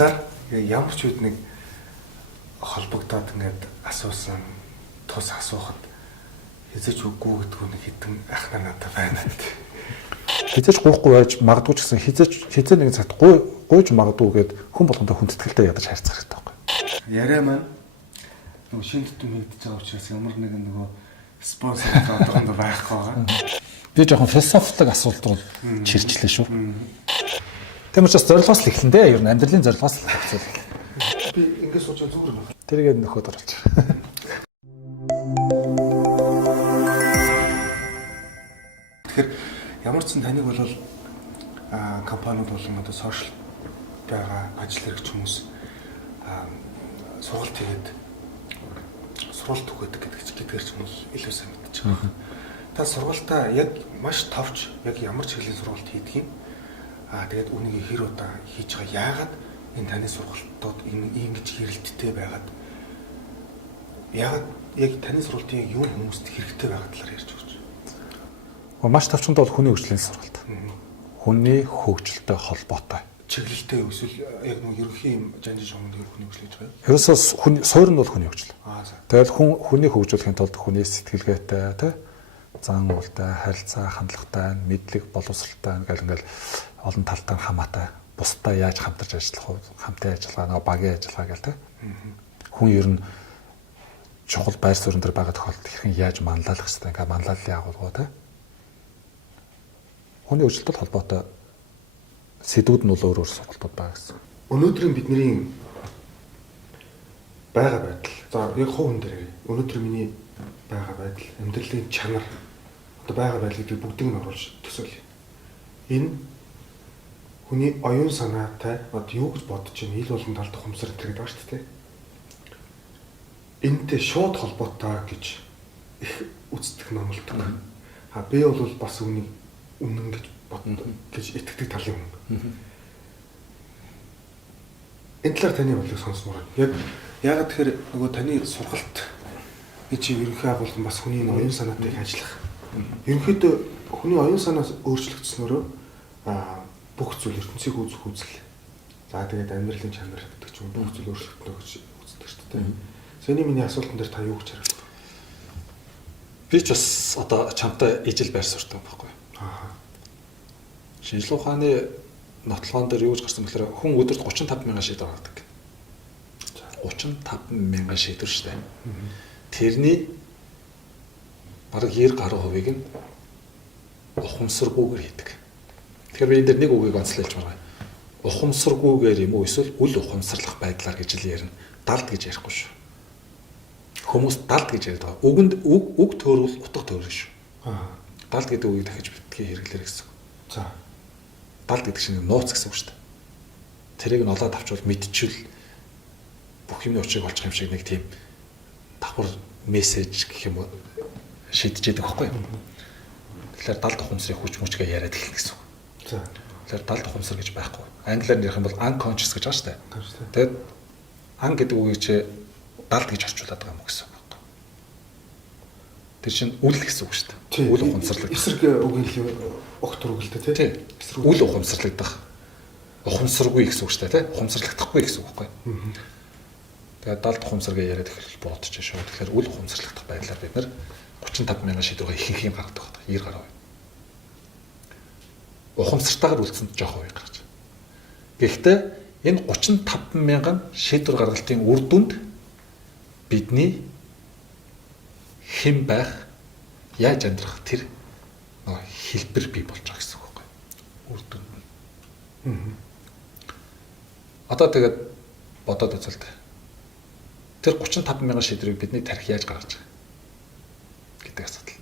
ганцаар ямар ч үед нэг холбогдоод ингээд асуусан тус асуухад хязгаарч үгүй гэдгүү нэг хитэн ахна надад байна гэдэг. Хязгаарч гоохгүй байж магадгүй ч гэсэн хязгаар нэгэн цагт гойж магадгүй гэд хүн болгонтой хүндэтгэлтэй ядаж харьцах хэрэгтэй байхгүй. Яриа маань нөгөө шин тутам хийгдэж байгаа учраас ямар нэгэн нөгөө спонсор одоохондоо байхгүй байгаа. Би жоохон философик асуулт бол чирчлээ шүү. Тийм учраас зорилгоос л эхлэн дээ. Ер нь амьдралын зорилгоос л хэвчээ. Би ингээд сууж зүгээр байна. Тэргээд нөхөд оруулж. Тэгэхээр ямар ч сан таныг бол компаниуд болон одоо сошиал байгаа ажил хэрэгч хүмүүс сургалт хийгээд сургалт өгöd гэдгээр ч юм бол илүү сайн мэдчихэж байгаа. Та сургалтаа яг маш товч яг ямар чиглэлийн сургалт хийдэг юм? Тэгээд үнийг хэр удаа хийж байгаа? Яагаад энэ таны сургалтууд ингэж хэрэлттэй байгаад? Яагаад яг таны сургалтын юу хүмүүст хэрэгтэй байгаа талаар ярьж өгч. Маш товчонд бол хүний хөгжлийн сургалт. Хүний хөгжилтэй холбоотой. Чиглэлтэй эсвэл яг нэг ерөнхий юм жанжин шугамд хүний хөгжил гэж байгаа. Ерөөсөө суурь нь бол хүний хөгжил. За. Тэгэл хүний хөгжүүлэхийн тулд хүний сэтгэлгээтэй, тэ зан үйлтэй, харилцаа, хандлагатай, мэдлэг, боловсралтай ингээл олон талтай хамаатай. Бусдаа яаж хамтарч ажиллах вэ? Хамтын ажиллагаа, нэг багийн ажиллагаа гэл тэ. Хүн ер нь чухал байр суурин дээр байгаа тохиолдолд хэрхэн яаж манлайлах хэрэгтэй, ингээ манлайллын агуулга тэ. Хүний хөгжилтэй холбоотой сэдвүүд нь бол өөр сургалтууд байгаа гэсэн. Өнөөдрийн бидний байгаа байдал. За яг хувь хүн дээр өнөөдөр миний байгаа байдал, амьдралын чанар одоо байгаа байдлыг бүгдийг нь оруулж төсөөлье. Энэ хүний оюун санаатай одоо юу гэж бодож байна? Ил болон талд ухамсар гэдэг байгаа шүү дээ. Энэтэй шууд холбоотой гэж их үздэг номлодог. Би бол бас үнийг үнэн гэж боддог гэж итгэдэг талын хүн. Энэ талаар таны бодлыг сонсмоор байна. Яг тэгэхээр нөгөө таны сургалт гэж ерөнхий агуулга бас хүний оюун санаатай ажиллах. Ерөнхийдөө хүний оюун санаа өөрчлөгдснөөрөө бүх зүйл ертөнцийг үзэх үзэл. За тэгээд амьдралын чанар гэдэг ч юм бүх зүйл өөрчлөгдөнө гэж үздэг шүү дээ. Сэний миний асуултан дээр та юу гэж хариулах вэ? Би ч бас одоо чамтай ижил байр суурьтай байхгүй. Шинжлэх ухааны нотлогоон дээр юу гэж гарсан бэхээр хүн өдөрт 35,000 шийдвэр гаргадаг. 35,000 шийдвэр шүү дээ. Тэрний бараг 90% нь ухамсаргүйгээр хийдэг. Тэгэхээр би энэ дээр нэг үгийг онцлож хэлж байгаа. Ухамсаргүйгээр юм уу эсвэл үл ухамсарлах байдлаар гэж л ярина. Далд гэж ярихгүй шүү. Хүмүүс далд гэж яриад байгаа. Үг төөрвөл утга төөрнө шүү. Далд гэдэг үгийг дахиж битгий хэрэглэе гэсэн. За. Далд гэдэг чинь нууц гэсэн үг шүү дээ. Тэрийг нь олоод авчвал мэдчихвэл бүх юмны учрыг олчих юм шиг нэг тийм давхар мессеж гэх юм уу шийдэж яадаг байхгүй юу? Тэгэхээр далд ухамсарыг хүч мөчгээ яриад эхэлнэ гэсэн үг. За. Тэгэхээр далд ухамсар гэж байхгүй. Англиар ярих юм бол unconscious гэж байгаа шүү дээ. Тэгээд ан гэдэг үгийг чи далд гэж орчуулад байгаа юм гэсэн үг байхгүй. Тэр чинь үл гэсэн үг шүү дээ. Үл ухамсарлаг. Эсрэг үгийн огт үргэлтэй тий. Үл ухамсарлагдах. Ухамсаргүй гэсэн үг шүү дээ, тий. Ухамсарлагдахгүй гэсэн үг байхгүй. Тэгээд далд ухамсаргээ яриад эхэлж бодож шүү. Тэгэхээр үл ухамсарлагдах байдлаар бид нэр 35,000 шийдвэрээ ихэнх юм гаргадаг байна. 90 гаруй. Ухамсартайгаар үлдсэнд жоох үе гарч. Гэхдээ энэ 35,000 шийдвэр гаргалтын үр дүнд бидний хэн байх, яаж амьдрах тэр хэлбэр бий болж байгаа гэсэн үг байхгүй. Үр дүнд. Одоо тэгээд бодоод үзэлт. Тэр 35,000 шийдвэрийг бидний тарих яаж гаргаж байгаа гэдэг асуудал.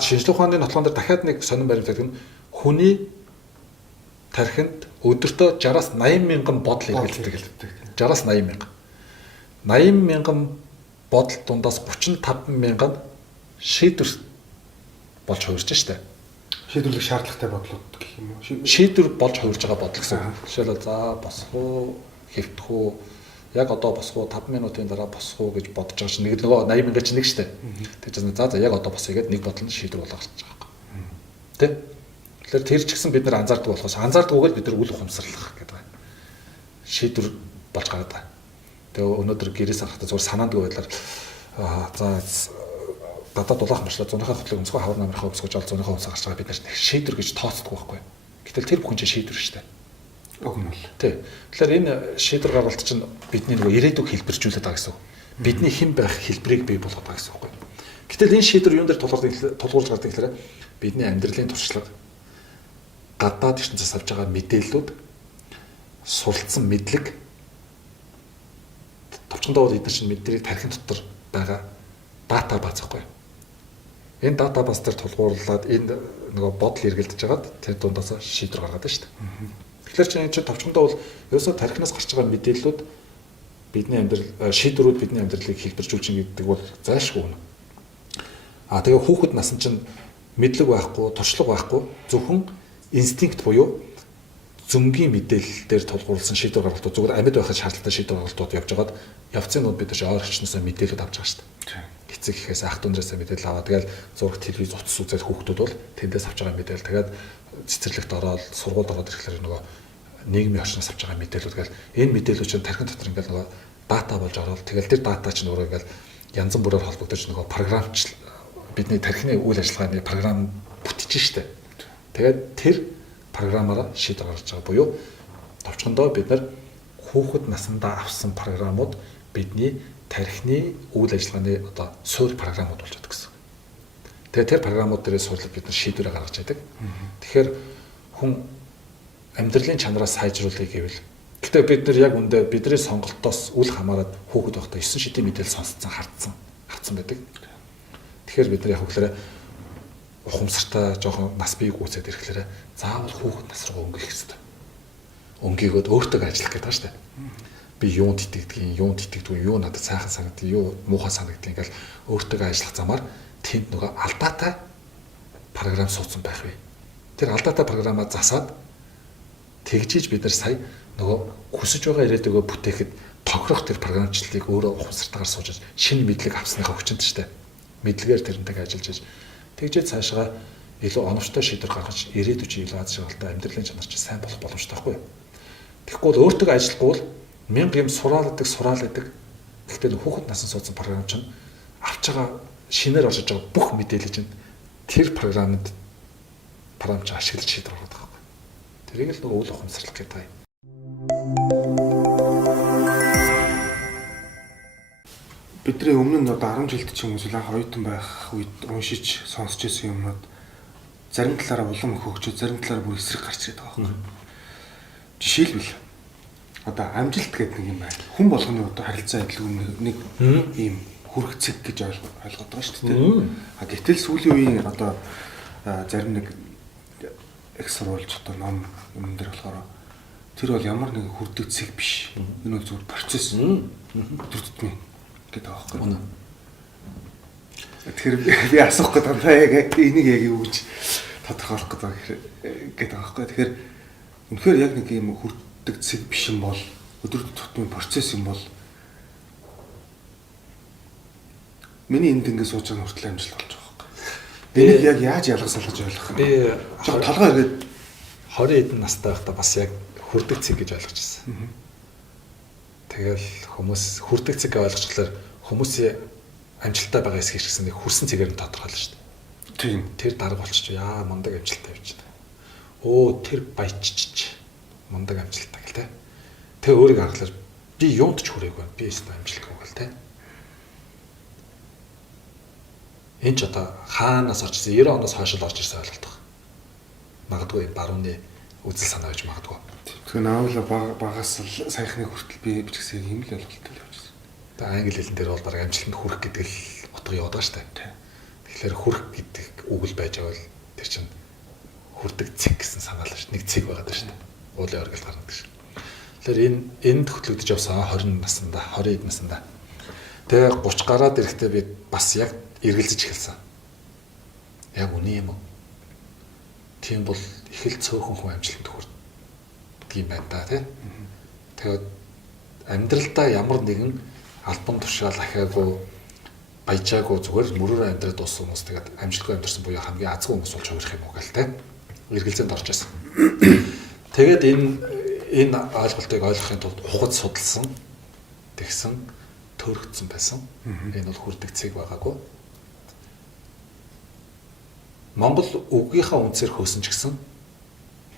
Шинжлэх ухааны нотлогоон дээр дахиад нэг сонин баримтдаг нь хүний тархинд өдөртөө 60-аас 80,000 бодол илэрхийлдэг. 60-аас 80,000. 80,000 бодол дундаас 35,000 шийдвэр болж хувирч штэ. Шийдвэрлэх шаардлагатай бодлууд гэх юм уу? Шийдвэр болж хувирж байгаа бодол гэсэн. Жишээлбэл за босох уу, хэвтэх үү, яг одоо босох уу, 5 минутын дараа босох уу гэж бодож байгаа чинь нэг нөгөө 80,000 чинь нэг штэ. Тэгэхээр за яг одоо босъё гэд нэг бодол нь шийдвэр болгож байгаа юм. Тэ? Тэгэхээр тэр ч гэсэн бид нар анзаардаг болохоос анзаардаггүйгээр бид нар үл ухамсарлах гэдэг байна. шийдвэр болж гараад байгаа. Тэгээ өнөөдөр гэрээс харахад зүгээр санаандгүй байдлаар за дадаа дулаах маршлаа 100-ийнхаа хөтлөг өмсгөө хавар намрахаа өмсгөж ол 100-ийнхаа өмсгөө гарч байгаа бид нар шийдвэр гэж тооцдог байхгүй. Гэтэл тэр бүхэн чинь шийдвэр шүү дээ. Уг нь бол. Тий. Тэгэхээр энэ шийдвэр гаргалт чинь бидний нөгөө ирээдүг хэлбэржүүлээд байгаа гэсэн үг. Бидний хэн байх хэлбэрийг бий болгоод байгаа гэсэн үг байхгүй. Гэтэл энэ шийдвэр юун дээр тулгуурж гардаг гэхээр бидний амьдралын туршлага гадаад ертөнцөөс авч байгаа мэдээллүүд суралцсан мэдлэг товчондоо бид нар чинь мэдрийг тархин дотор байгаа дата баз байхгүй. Энэ дата баз дээр тулгуурлаад энэ нөгөө бодол эргэлдэж хагаад тэр дундаас шийдвэр гаргаад байна шүү дээ. Тэгэхээр чинь товчондоо бол ерөөсөө тархинаас гарч байгаа мэдээллүүд бидний амьдрал шийдвэрүүд бидний амьдралыг хэлбэржүүлж гэдэг бол зайлшгүй юм. Тэгээ хүүхэд насн чинь мэдлэг байхгүй, туршлага байхгүй зөвхөн инстинкт буюу зөнгийн мэдээлэл дээр тулгуурласан шийдвэр гаргалтууд зүгээр амьд байхад шаардлагатай шийдвэр гаргалтууд явж байгаад явцын нууд бид ойр орчноосоо мэдээлэлүүд авч байгаа шүү дээ. Эцэг ихээс ах дүүнээс мэдээлэл аваа. Тэгэл зураг телевиз утас үзээд хүүхдүүд бол тэндээс авч байгаа мэдээлэл. Тэгээд цэцэрлэгт ороод сургуульд ороод ирэхлээр нөгөө нийгмийн орчноос авч байгаа мэдээлэлүүд гэл энэ мэдээлүүд чинь тархин дотор ингээл нөгөө дата болж ороод тэгэл тэр дата чинь өөрөө ингээл янз бүрээр холбогдож нөгөө програмч бидний тархины үйл ажиллагааны програм бүтэж штэ. Тэгээд тэр програмаараа шийдвэр гаргаж байгаа буюу товчхондоо бид нар хүүхэд насндаа авсан програмууд бидний тархины үйл ажиллагааны одоо суурь програмууд болж байгаа гэсэн. Тэгээд тэр програмууд дээрээ суулгаад бид нар шийдвэрээ гаргаж байдаг. Тэгэхээр хүн амьдралын чанараас сайжруулъя гэвэл гэтээ бид нар яг үндэ бидний сонголтоос үл хамааран хүүхэд байхдаа 9 шидийн мэдээлэл сонсцсон хартсан байдаг. Тэгэхээр бид нар яг хөглөрөө ухамсартай жоохон нас биеийг үүсээд ирэхлээр заавал хүүхэд нас руу өнгөх хэрэгтэй. Өнгийгөөд өөртөө ажиллах гэдэг шүү дээ. Би юунд итгэдэг, юу надад сайхан санагддаг, юу муухай санагддаг ингээл өөртөө ажиллах замаар тэнд нөгөө алдаатай програм суудсан байх вэ. Тэр алдаатай програмаа засаад тэгжиж бид нар сая нөгөө хүсэж байгаа ирээдүгөө бүтээхэд тохирох тэр програмчлалыг өөрөө ухамсартайгаар суужиж шинэ мэдлэг авсныхаа хүчинд шүү дээ. Мэдлэгээр тэрнтэйг ажиллаж тэгжээд цаашгаа илүү оновчтой шийдвэр гаргаж ирээдүйд чи илүү аз жаргалтай амьдралын чанар чи сайн болох боломжтой байхгүй юу? Тэгэхгүй бол өөртөө ажиллахгүй бол мянга юм сураалдаг. Гэхдээ хүүхэд насан суудсан програм чинь авч байгаа шинээр орж байгаа бүх мэдээлэл чинь тэр програмд ашиглаж шийдвэр гаргадаг байхгүй. Тэрийг л нөгөө үйл ухамсарлах гэдэг юм. Бидний өмнө нь одоо 10 жилд ч юм уу анх оюутан байх үед уншиж сонсч байсан юмнууд зарим талаараа улам хөгжиж, зарим талаараа бүр эсрэг гарч ирээд байгаа юм. Жишээлбэл одоо амжилт гэдэг нэг юм байна. Хүн болгоны одоо харилцаа адилгүй нэг ийм хүрх цэг гэж ойлгоод байгаа шүү дээ. Гэтэл сүүлийн үеийн одоо зарим нэг их сурвалж одоо ном юм дээр болохоор тэр бол ямар нэгэн хүрдэг цэг биш. Энэ бол зөвхөн процесс. Төрөлтмийн гэдэг байгаа байхгүй. Тэгэхээр би асуух гэдэг яг энийг яг юу гэж тодорхойлох гэдэг байгаа байхгүй. Тэгэхээр үнэхээр яг нэг юм хүрдэг цэг биш юм бол өдөр тутмын процесс юм бол миний энд ингэ сууж байгаа хүртэл амжилт болж байгаа байхгүй. Энийг яг яаж ялгаж салгаж ойлгох юм? Би жоо толгой ирээд 20 эдэн настай байхдаа бас яг хүрдэг цэг гэж ойлгож байсан. Тэгэл хүмүүс хүрдэг цэг ойлгочлоор хүмүүсийн амжилттай байгаа эсхийч гэсэн нэг хүрсэн цэгээр нь тодорхойлно шүү дээ. Тийм. Тэр дарга болчих яа мундаг амжилттай явж байна. Оо тэр баяччих мундаг амжилттай гэл тэ. Тэг өөрийг харахаар би юунд ч хүрээгүй байна. Би өөртөө амжилттай гэл тэ. Энд ч одоо хаанаас очсон 90 оноос хойш л орж ирсэн ойлголт байна. Магадгүй барууны үзэл санаа гэж магадгүй. Тэгэхээр наавал багаас л саяхны хүртэл би бичгсээр юм л ойлголттой л явж байна. Тэгээ англи хэлэн дээр бол баг амжилтанд хүрэх гэдэг л утга яваад байгаа шүү дээ. Тэгэхээр хүрэх гэдэг үг л байж байгаа бол тэр чинь хүрдэг цэг гэсэн санаа л шүү. Нэг цэг байгаад шүү дээ. Уулын оргил гарна гэж. Тэгэхээр энд хөтлөгдөж явсан 20 наснда 20 эд наснда. Тэгээ 30 гараад ирэхдээ би бас яг эргэлзэж эхэлсэн. Яг үний юм уу? Тийм бол их л цөөхөн хүн амжилтанд хүрдэг юм байна да тий. Тэгээд амьдралдаа ямар нэгэн албан тушаал ахаагүй баяжаагүй зүгээр мөрөөр амьдраад дууссан хүмүүс тэгээд амжилтгүй амьдсан буюу хамгийн азгүй хүмүүс болж хувирах юм уу гээл тий. Эргэлзээнд орж ирсэн. Тэгээд энэ энэ ойлголтыг ойлгохын тулд ухад судалсан тэгсэн төрөгдсөн байсан. Энэ бол хүрдэг цэг байгаагүй. Монгол үгийнхаа үнцээр хөөсөн ч гэсэн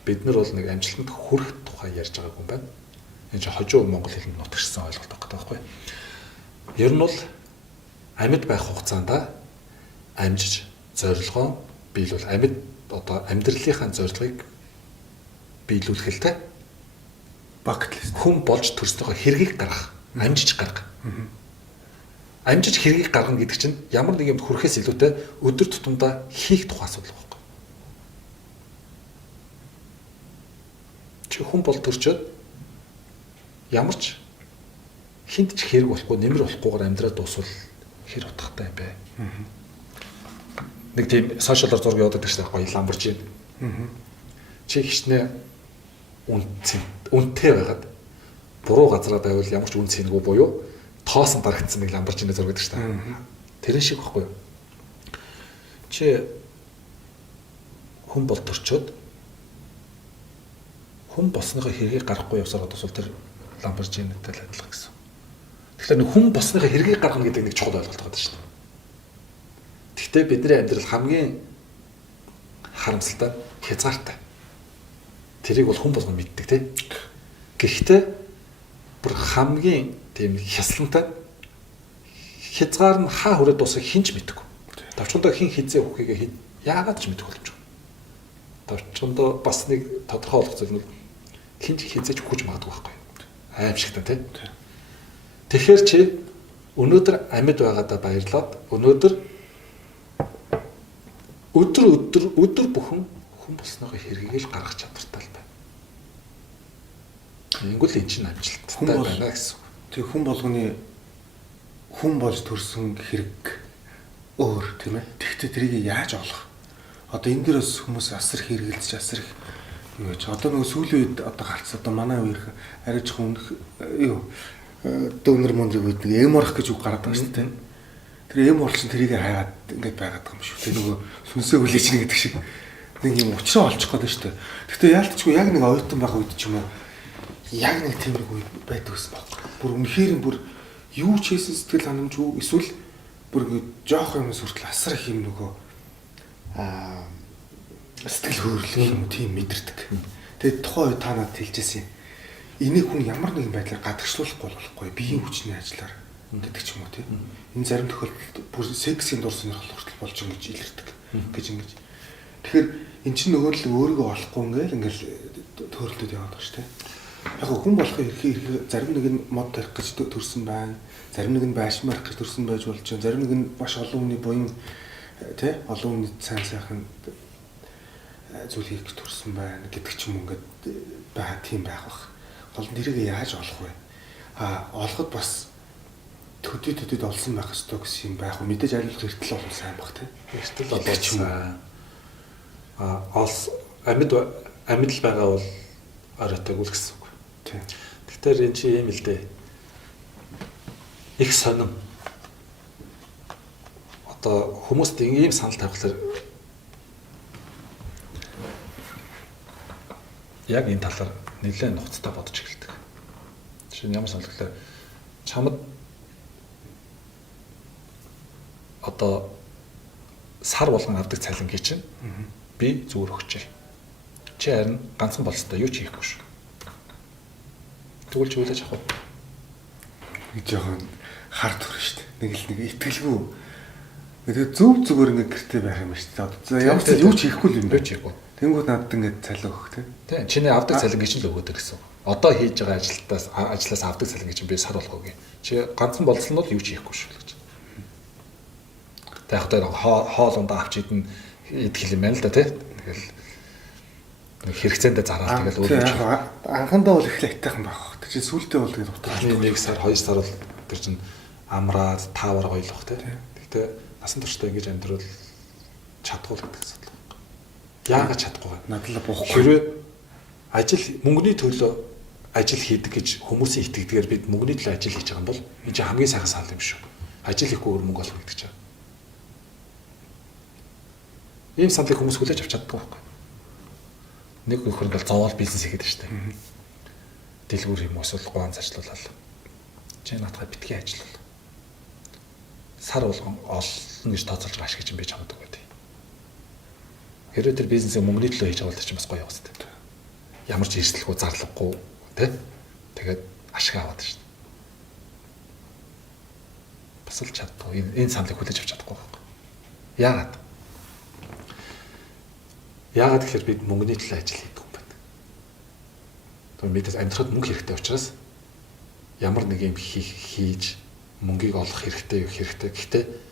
бид нар бол нэг амжилтанд хүрэх тухай ярьж байгаагүй юм байна. Энэ чинь хожуу монгол хэлэнд нутагшсан ойлголт байгаа байхгүй. Ер нь бол амьд байх хугацаанд амжиж зорилгоо биелүүл амьд одоо амьдралынхаа зорилгыг биелүүлэхэлтэй bucket list хүн болж төрснөөхөө хэргийг гаргах, амжиж гаргах. Амжиж хэргийг гаргана гэдэг чинь ямар нэг юмд хүрэхээс илүүтэй өдөр тутамдаа хийх тухай асуудал байхгүй. Чи хүн бол төрчөөд ямар ч хинт ч хэрэг болохгүй, нэмэр болохгүйгээр амьдраад дуусвал хэр утгатай юм бэ? Нэг тийм сошиалор зураг явуулдаг шүү дээ, гоё ламборжин. Чи хичнээн үнэтэй байгаад буруу газараа байвал ямар ч үн цэнэгүй буюу тоосон дарагдсан нэг ламборжиний зураг гэдэг шүү дээ. Тэрэн шиг байхгүй юу? Чи хүн бол төрчөөд хүн болсныхоо хэргийг гаргахгүй явсаар бодвол тэр ламборжинтэй л адилхан гэсэн. Тэгэхээр нэг хүн болсныхоо хэргийг гаргана гэдэг нэг чухал ойлголт байгаа шүү дээ. Гэхдээ бидний амьдрал хамгийн харамсалтай хязгаартай. Тэрийг бол хүн болгон мэддэг тийм. Гэхдээ бүр хамгийн тийм хясалантай хязгаар нь хаа хүрээд дуусах хинч мэдгүй. Давчхандаа хин хизээ үхийгээ яагаад ч мэдгүй болж байгаа. Давчхандаа бас нэг тодорхой болох зүйл нь хинч хизээж үхэж магадгүй байхгүй. Аимшигтай тийм. Тэгэхээр чи өнөөдөр амьд байгаадаа баярлаад өнөөдөр өдөр бүхэн хүн болсныхоо хэргийг л гаргах чадвартай л байна. Ингүүл эн чинь амжилттай байна гэсэн. Тэг хүн болгоны хүн болж төрсөн хэрэг өөр тийм ээ. Тэгтээ тэрийг яаж олох? Одоо энэ дээр бас хүмүүс асар хэрэгэлж асар их юу гэж. Одоо нөгөө сүүлийн үед одоо гарц одоо манай үеийнх арай ч хүн юу дөнөр мөндрийг үед нэг эм орох гэж үг гараад байгаа шүү дээ. Тэр эм орчин тэрийг хайгаад ингэж байгаад байгаа юм шүү. Тэр нөгөө сүнсээ хүлээж ийн гэдэг шиг нэг юм уучраа олчих гээд шүү дээ. Гэхдээ яалтчгүй яг нэг оюутан байх үед ч юм уу яг нэг тийм нэг үе байдаг гэсэн баг. Бүр үнэхээр бүр юу ч хийсэн сэтгэл ханамжгүй эсвэл бүр ингэ жоох юмс хүртэл асар их юм нөгөө сэтгэл хөдлөл юм тийм мэдэрдэг. Тэгээд тухайн үед та надад хэлжсэн юм. Энийг хүн ямар нэгэн байдлаар гадагшлуулахгүй болохгүй биеийн хүчний ажиллаар гэдэг ч юм уу тийм. Энэ зарим тохиолдолд бүр сексийн дур сонирхол хүртэл болж ингэж илэрдэг гэж ингэж. Тэгэхээр эн чинь нөгөө л өөрийгөө олохгүй ингээл төрөлдөд яваад байгаа шүү дээ. Яг хүн болохын хэрэг зарим нэг нь мод тарих гэж төрсэн байна. Зарим нэг нь байшин барих гэж төрсэн байж болж байна. Зарим нэг нь маш олон хүний буян тий олон хүний сайн сайхан зүйл хийх гэж төрсэн байна гэдэг ч юм ингээд тийм байх бах. Гол нь тэрийг яаж олох вэ? Олоход бас төдөд олсон байх ёстой гэсэн юм байх. Мэдээж ариулах эртэл бол сайн баг тий. Эртэл бол сайн. Амьд л байгаа бол оройтойг л гэсэн үг. Тийм. Тэгэхээр энэ чи юм л дээ. Их сонин. Одоо хүмүүст ийм санал тавихлаар яг энэ талаар нэлээд нухацтай бодож эхэлдэг. Жишээ нь ямар санал гэхээр чамд одоо сар болгон авдаг цалингийн чинь би зүгээр өгчээ. Чи харин ганцхан болстой юу ч хийхгүй шүү. Тэгвэл чи үлээж авах уу? Нэг жоохон хар түр шүү дээ. Нэг итгэлгүй. Тэгээд зүгээр ингээ гэртээ байх юм шүү дээ. За ямар ч юу ч хийхгүй л юм байна. Хийхгүй. Тэнгүүд надад ингээ цалин өгөх тийм. Чиний авдаг цалингийн чинь л өгөөд гэсэн. Одоо хийж байгаа ажлаас авдаг цалингийн чинь би сар болгоогүй. Чи ганцхан болсон бол юу ч хийхгүй шүү гэж. Тэг яг тэр хоол ундаа авч идэн идэх юм байна л да тий. Тэгэл хэрэгцээндээ зараад тэгэл өөрөө анхандаа бол их лайтайхан байх. Тэг чи сүултээ бол тэгээд утгаар 1 сар 2 сар бол тэр чин амраад таавар гойлох тий. Гэхдээ насан туршдаа ингэж амьдрал чадахгүй л гэдэг асуудал байна. Яагаад чадахгүй вэ? Надлаа буухгүй. Хэрвээ ажил мөнгөний төлөө ажил хийдэг гэж хүмүүсийн итгэдгээр бид мөнгөний төлөө ажил хийж байгаа юм бол энэ чинь хамгийн сайхан санал юм шүү. Ажил хийхгүйгээр мөнгө олох гэдэг чинь. Ийм саналыг хүмүүс хүлээж авч чаддаг байхгүй. Нэг нөхөр ингээл зовоол бизнес хийгээд штэ. дэлгүүр юм эсвэл гуанз ажиллуулаад чи наатахаа битгий ажиллавал сар болгон олно гэж тооцоолж байгаа ашиг юм байж хамаадаг байдаг. Хэрвээ тэр бизнесээ мөнгөний төлөө хийж байгаа бол чинь бас гоё яваад байна. Ямар ч эрсдэлгүй зарлахгүй тий. Тэгээд ашиг аваад шүү дээ. Бас л чаддгүй. Энэ саналыг хүлээж авч чадахгүй байхгүй. Яагаад? Яагаад гэхээр бид мөнгөний төлөө ажил хийдэг юм байна. Тэр мэдээс амьдрахад мөнгө хэрэгтэй учраас ямар нэг юм хийж мөнгийг олох хэрэгтэй. Гэхдээ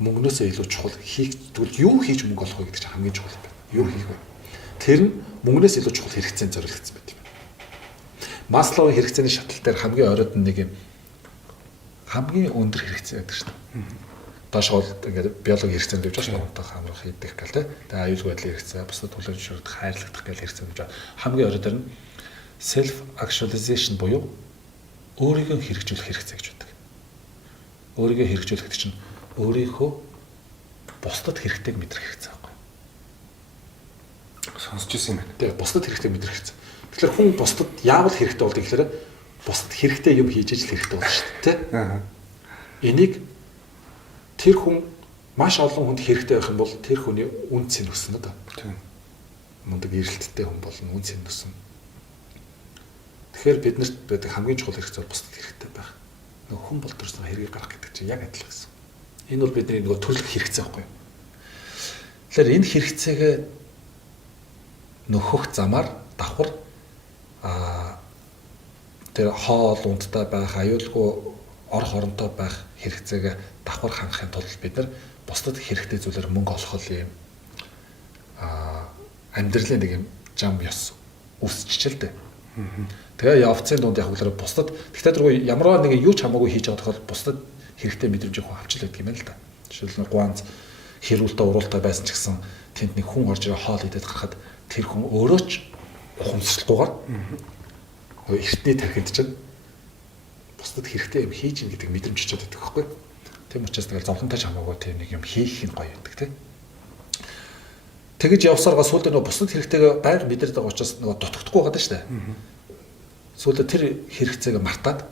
мөнгнөөсөө илүү чухал тэгвэл юу хийж мөнгө олох вэ гэдэг чинь хамгийн чухал байна. Юу хийх вэ? Тэр нь мөнгнөөс илүү чухал хэрэгцээнд зориулагдсан байдаг юм. Масловын хэрэгцээний шатлал дээр хамгийн оройд нэг юм хамгийн өндөр хэрэгцээ байдаг шүү дээ. Доош бол ингээд биологи хэрэгцээнд явж байгаа шүү дээ. Хамрах хийдэх гэл тэ. Тэгээ аюулгүй байдлын хэрэгцээ, бусдад төлөөлж шүрдэх, хайрлагдах гэл хэрэгцээ гэж байгаа. Хамгийн оройд нь self actualization буюу өөрийгөө хэрэгжүүлэх хэрэгцээ гэж байдаг. Өөрийгөө хэрэгжүүлэх гэдэг чинь өөрийнхөө бусдад хэрэгтэйг мэдрэх хэрэгцээ байхгүй. Сонсч ирсэн юм байна. Тэгээ бусдад хэрэгтэй мэдрэх хэрэгцээ. Тэгэхээр хүн бусдад яавал хэрэгтэй болдог гэхээр бусдад хэрэгтэй юм хийж ижил хэрэгтэй болно шүү дээ, тэ? Аа. Энийг тэр хүн маш олон хүнд хэрэгтэй байх юм бол тэр хүний үн цэн өснө даа. Тийм. Мундаг эрэлттэй хүн болно, үн цэн өснө. Тэгэхээр биднэрт байдаг хамгийн чухал хэрэгцээ бол бусдад хэрэгтэй байх. Нөгөө хүн болторсон хэргийг гаргах гэдэг чинь яг адилхан гэсэн. Энэ бол бидний нөгөө төрөлх хэрэгцээ байхгүй юу? Тэгэхээр энэ хэрэгцээгээ нөхөх замаар давхар тэр хоол ундтай байх, аюулгүй ор хоронтой байх хэрэгцээгээ давхар хангахын тулд бид нар бусдад хэрэгтэй зүйлээр мөнгө олох юм амьдралын нэг юм зам ёс үсчихэлтэй. Тэгээ явцын дунд яг хөлөөр бусдад тэгтээ тэргүй ямарваа нэг юу ч хамаагүй хийж байгаа тохиол бусдад хэрэгтэй мэдрэмжийг авч л байдаг юм байна л да. Жишээлбэл гуанз хэрүүлтэй уруултай байсан ч гэсэн тэнд нэг хүн орж ирээ хоол идээд гарахад тэр хүн өөрөө ч ухамсарлахгүйгээр эртний тархинд чинь бусдад хэрэгтэй юм хийж ин гэдэг мэдрэмж чад байдаг байхгүй. Тийм учраас тэгэл зовлонтой ч хамаагүй тийм нэг юм хийх нь гоё байдаг тийм. Тэгэж явсаргаа сүүлдээ нөгөө бусдад хэрэгтэйгээ байнга мэдэрдэг байгаа учраас нөгөө дутагдахгүй байгаа шүү дээ. Сүүлдээ тэр хэрэгцээг мартаад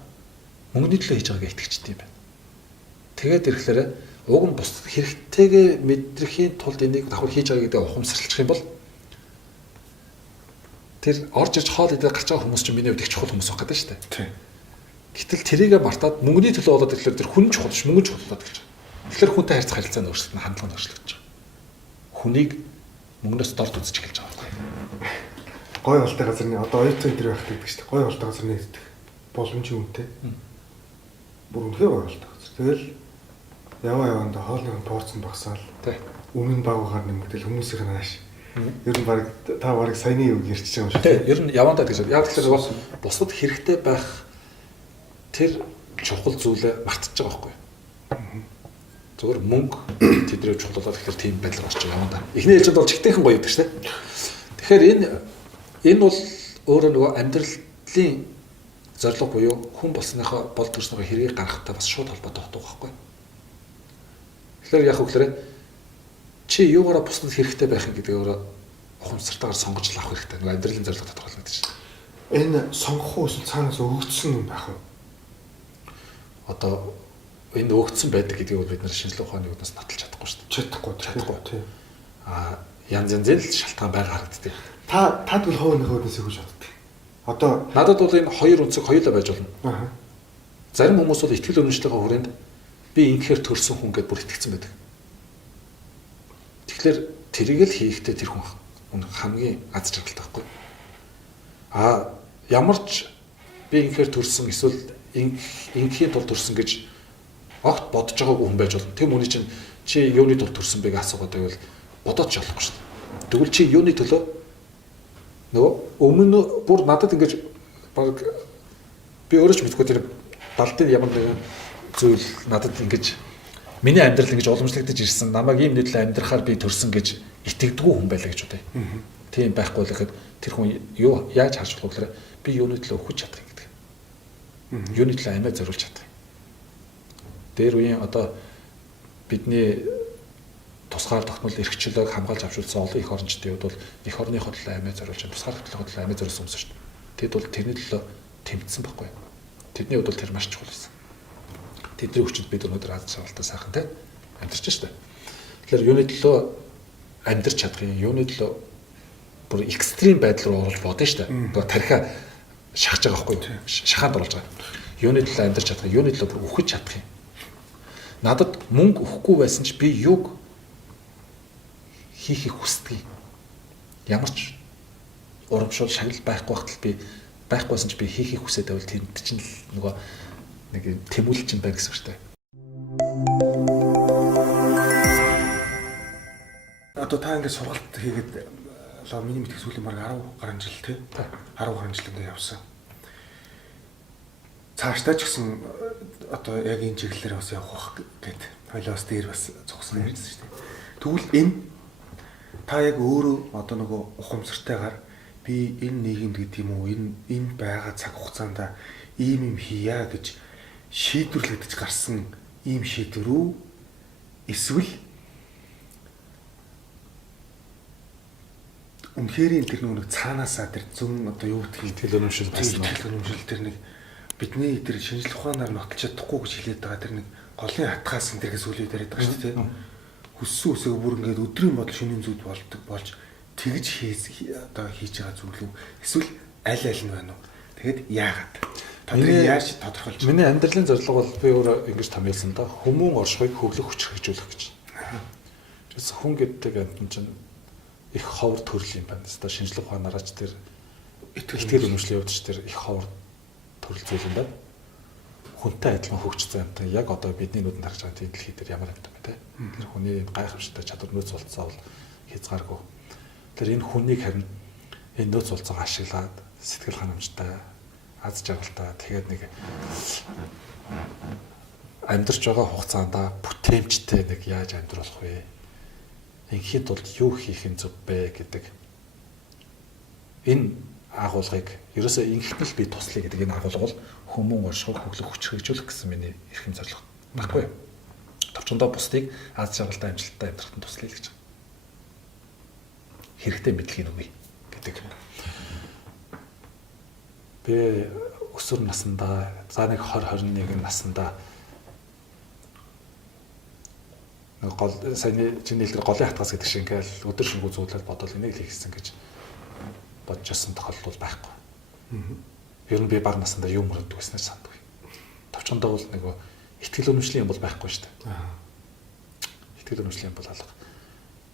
мөнгөний төлөө хийж байгаагаа итгэжтэй юм байна. Тэгээд ирэхлээр уг нь бусдад хэрэгтэйгээ мэдрэхийн тулд энийг давхар хийж байгаа гэдэг ухамсарлах юм бол тэр орж ирж хоол идэх гарч байгаа хүмүүс чинь миний хувьд их чухал хүмүүс байх гэдэг шүү дээ. Тийм. Гэтэл тэрийгэ мартаад мөнгөний төлөө болоод ирэхлээр тэр хүн чухал ш мөнгө чухал болоод гэж. Тэгэхээр хүнтэй харьцах харилцаа нь өөрчлөлт нь хандлага нь өөрчлөгдөж байгаа. Хүнийг мөнгнөөс дорд үзэж эхэлж байгаа байхгүй. Гой болтой газар нэг одоо оюутан энэ байх гэдэг чинь гой болтой газар нэгдэх боломжийн үнэтэй. Бүр үнэхээр гой болтой газар. Тэгэл яванда хоолны порцон багасаал. Өмнө нь багаар нэмэгдэл хүмүүсийн нааш. Ер нь баг та барыг саяны үг ярьчихж байгаа юм шиг. Тийм. Ер нь явандаа гэж. Яг тэгэхээр бусдад хэрэгтэй байх тэр чухал зүйлээ мартчихж байгаа байхгүй. Зөвхөн мөнгө тэдрээ чухал болоод тэгэхээр тийм байдлаар орж байгаа юм да. Эхний ээлжинд бол чигтэйхэн гоё гэдэг шүү дээ. Тэгэхээр энэ бол өөрөө нөгөө амьдралын зорилго буюу хүн болсныхоо бол төрснөөр хэргийг гаргахтай бас шууд холбоотой байхгүй. Тэгэхээр яг үгээр чи юугаараа бусдад хэрэгтэй байх юм гэдэг өөрөө ухамсартайгаар сонгож авах хэрэгтэй. Нөгөө амьдралын зорилго тодорхойлно гэдэг чинь. Энэ сонгох уу эсвэл цаанаас өгөгдсөн юм байх уу? Одоо энэ өгөгдсөн байдаг гэдгийг бол бид нар шинжилгээ ухааны үднээс баталж чадахгүй шүү дээ. Чадахгүй тийм. Янз янзын л шалтгаан байгаа харагддаг. Та тэгвэл хувь нөхөөдөөс өгч боддог. Одоо надад бол энэ хоёр үнцэг хоёулаа байж болно. Зарим хүмүүс бол ихтгэл өнөмшлөгийн хүрээнд би ингэхээр төрсөн хүн гэдээ бүр итгэцэн байдаг. Тэгэхээр тэрийг л хийхдээ тэр хүн хамгийн аз жаргалтай байхгүй. Ямар ч би ингэхээр төрсөн эсвэл ингийн тул төрсөн гэж огт бодож байгаагүй хүн байж болно. Тэм үний чинь чи юуны тул төрсөн бэг асуугаад байвал бодоод ч болохгүй шүү дээ. Тэгвэл чи юуны төлөө нөгөө өмнө бүр надад ингэж баг би өөрөө ч мэдгүй тэр балдын ямар нэгэн зүйл надад ингэж миний амьдрал ингэж уламжлагдаж ирсэн намайг ийм нийтлээ амьдрахаар би төрсөн гэж итгэдэггүй хүн байлаа гэж бодъё. Тийм байхгүй л гэхэд тэр хүн юу яаж харж болох вэ гэхээр би юуны төлөө өгч чадах юм гэдэг. Юуны төлөө амиа зориулж чадах. Дээр үеийн одоо бидний тусгаар тогтмол эрхчлөлөг хамгаалж авчулсан олон их орончдын хувьд бол их орныхоо төлөө амиа зориулж, тусгаар төлөө амиа зориулсан хүмүүс шүү дээ. Тэд бол тэрний төлөө тэмцсэн байхгүй. Тэдний хувьд бол тэр маш чухал байсан. Тэдний хүчинд бид өнөөдөр аз жаргалтай сайхан те амьдарч штэ. Тэгэхээр юуны төлөө амьдарч чадах юм, юуны төлөө бүр экстрим байдал руу оруулж бодно штэ. Одоо тархиа шахаж байгаа байхгүй. Шахаад оруулж байгаа. Юуны төлөө амьдарч чадах юм, юуны төлөө бүр үхэж чадах юм. Надад мөнгө өгөхгүй байсан ч би юг хийхийг хүсдэг юм. Ямар ч урамшуул шагнал байхгүй байхад би байхгүйсэн ч би хийхийг хүсээд байвал тэнд чинь нөгөө нэг тэмүүлэл чинь байна гэсэн үг шүү дээ. Одоо та ингээд сургалт хийгээд миний мэдих сүүлийн баг 10 гаруй жил тий 10 гаруй жил ингээд явсан. Цаашдаа ч гэсэн одоо яг энэ чиглэлээр бас явах гээд хоёлоос дээр бас зогсон юм байсан шүү дээ. Тэгвэл энэ та яг өөрөө одоо нөгөө ухамсартайгаар би энэ нийгэмд гэдэг юм уу энэ байгаа цаг хугацаанд ийм юм хийя гэж шийдвэрлэгдэж гарсан ийм шийдвэр үү эсвэл үнэхээр тэр нэг цаанаасаа тэр зөв одоо юу гэх юм итгэл үнэмшил байсан. Итгэл үнэмшил тэр нэг бидний тэр шинжлэх ухаанаар нотолж чадахгүй гэж хэлээд байгаа тэр нэг голын хатгаас энэ тэрхээс үл яриад байгаа шүү дээ. Хүссэн үсэг бүр ингээд өдрийн бодол шөнийн зүуд болж тэгж одоо хийж байгаа зүйл үү? Эсвэл аль нь байна уу? Тэгэд яагаад? Миний яаж тодорхойлж? Миний амьдралын зорилго бол би өөрөө ингэж томьёолсон да. Хүмүүн оршихуйг хөглөх хүч хэрэгжүүлэх гэж. Тэс хүн гэдэг амтан чинь их ховор төрөл юм байна. Одоо шинжлэх ухаанаараач тэр итгэл үнэмшлийн хувьд ч тэр их ховор төрөл зүйл юм байна. Хүнтэй адилхан хөгжсөн амтан яг одоо бидний нүдэнд харж байгаа тийм дэлхий дээр ямар амтан бэ те? Тэр хүний гайхамшигтай чадвар нөөц болцоо бол хязгааргүй. Тэр энэ хүнийг харин энэ нөөц болцоог ашиглаад сэтгэл ханамжтай, аз жаргалтай тэгээд нэг амьдарч байгаа хугацаанд бүтээмжтэй нэг яаж амьдрах вэ? Инхэд бол юу хийх нь зөв бэ гэдэг энэ агуулгыг ерөөсөө инхэтэл би туслая гэдэг энэ агуулга бол хүмүүн оршихуйг хөглөх хүч хэрэгжүүлэх гэсэн миний эрхэм зорилго баггүй. Товчондоо бусдыг аз жаргалтай амжилттай амьдрахад туслая гэж. Хэрэгтэй мэдлэгийг өгье гэдэг. Би өсвөр насндаа за нэг 20-21 наснда нэг гол саяны чиний хэлдэг голын хатгаас гэдэг шиг ингээл өдөр шөнөгүй зүүдлээд бодол энийг л хийсэн гэж бодож байсан тохиолдол байхгүй. Ер нь би бага наснда юу мөрөддөг гэснээр санддаг. Товчондоо бол нөгөө итгэл үнэмшлийн юм бол байхгүй шүү дээ. Итгэл үнэмшлийн юм бол алга.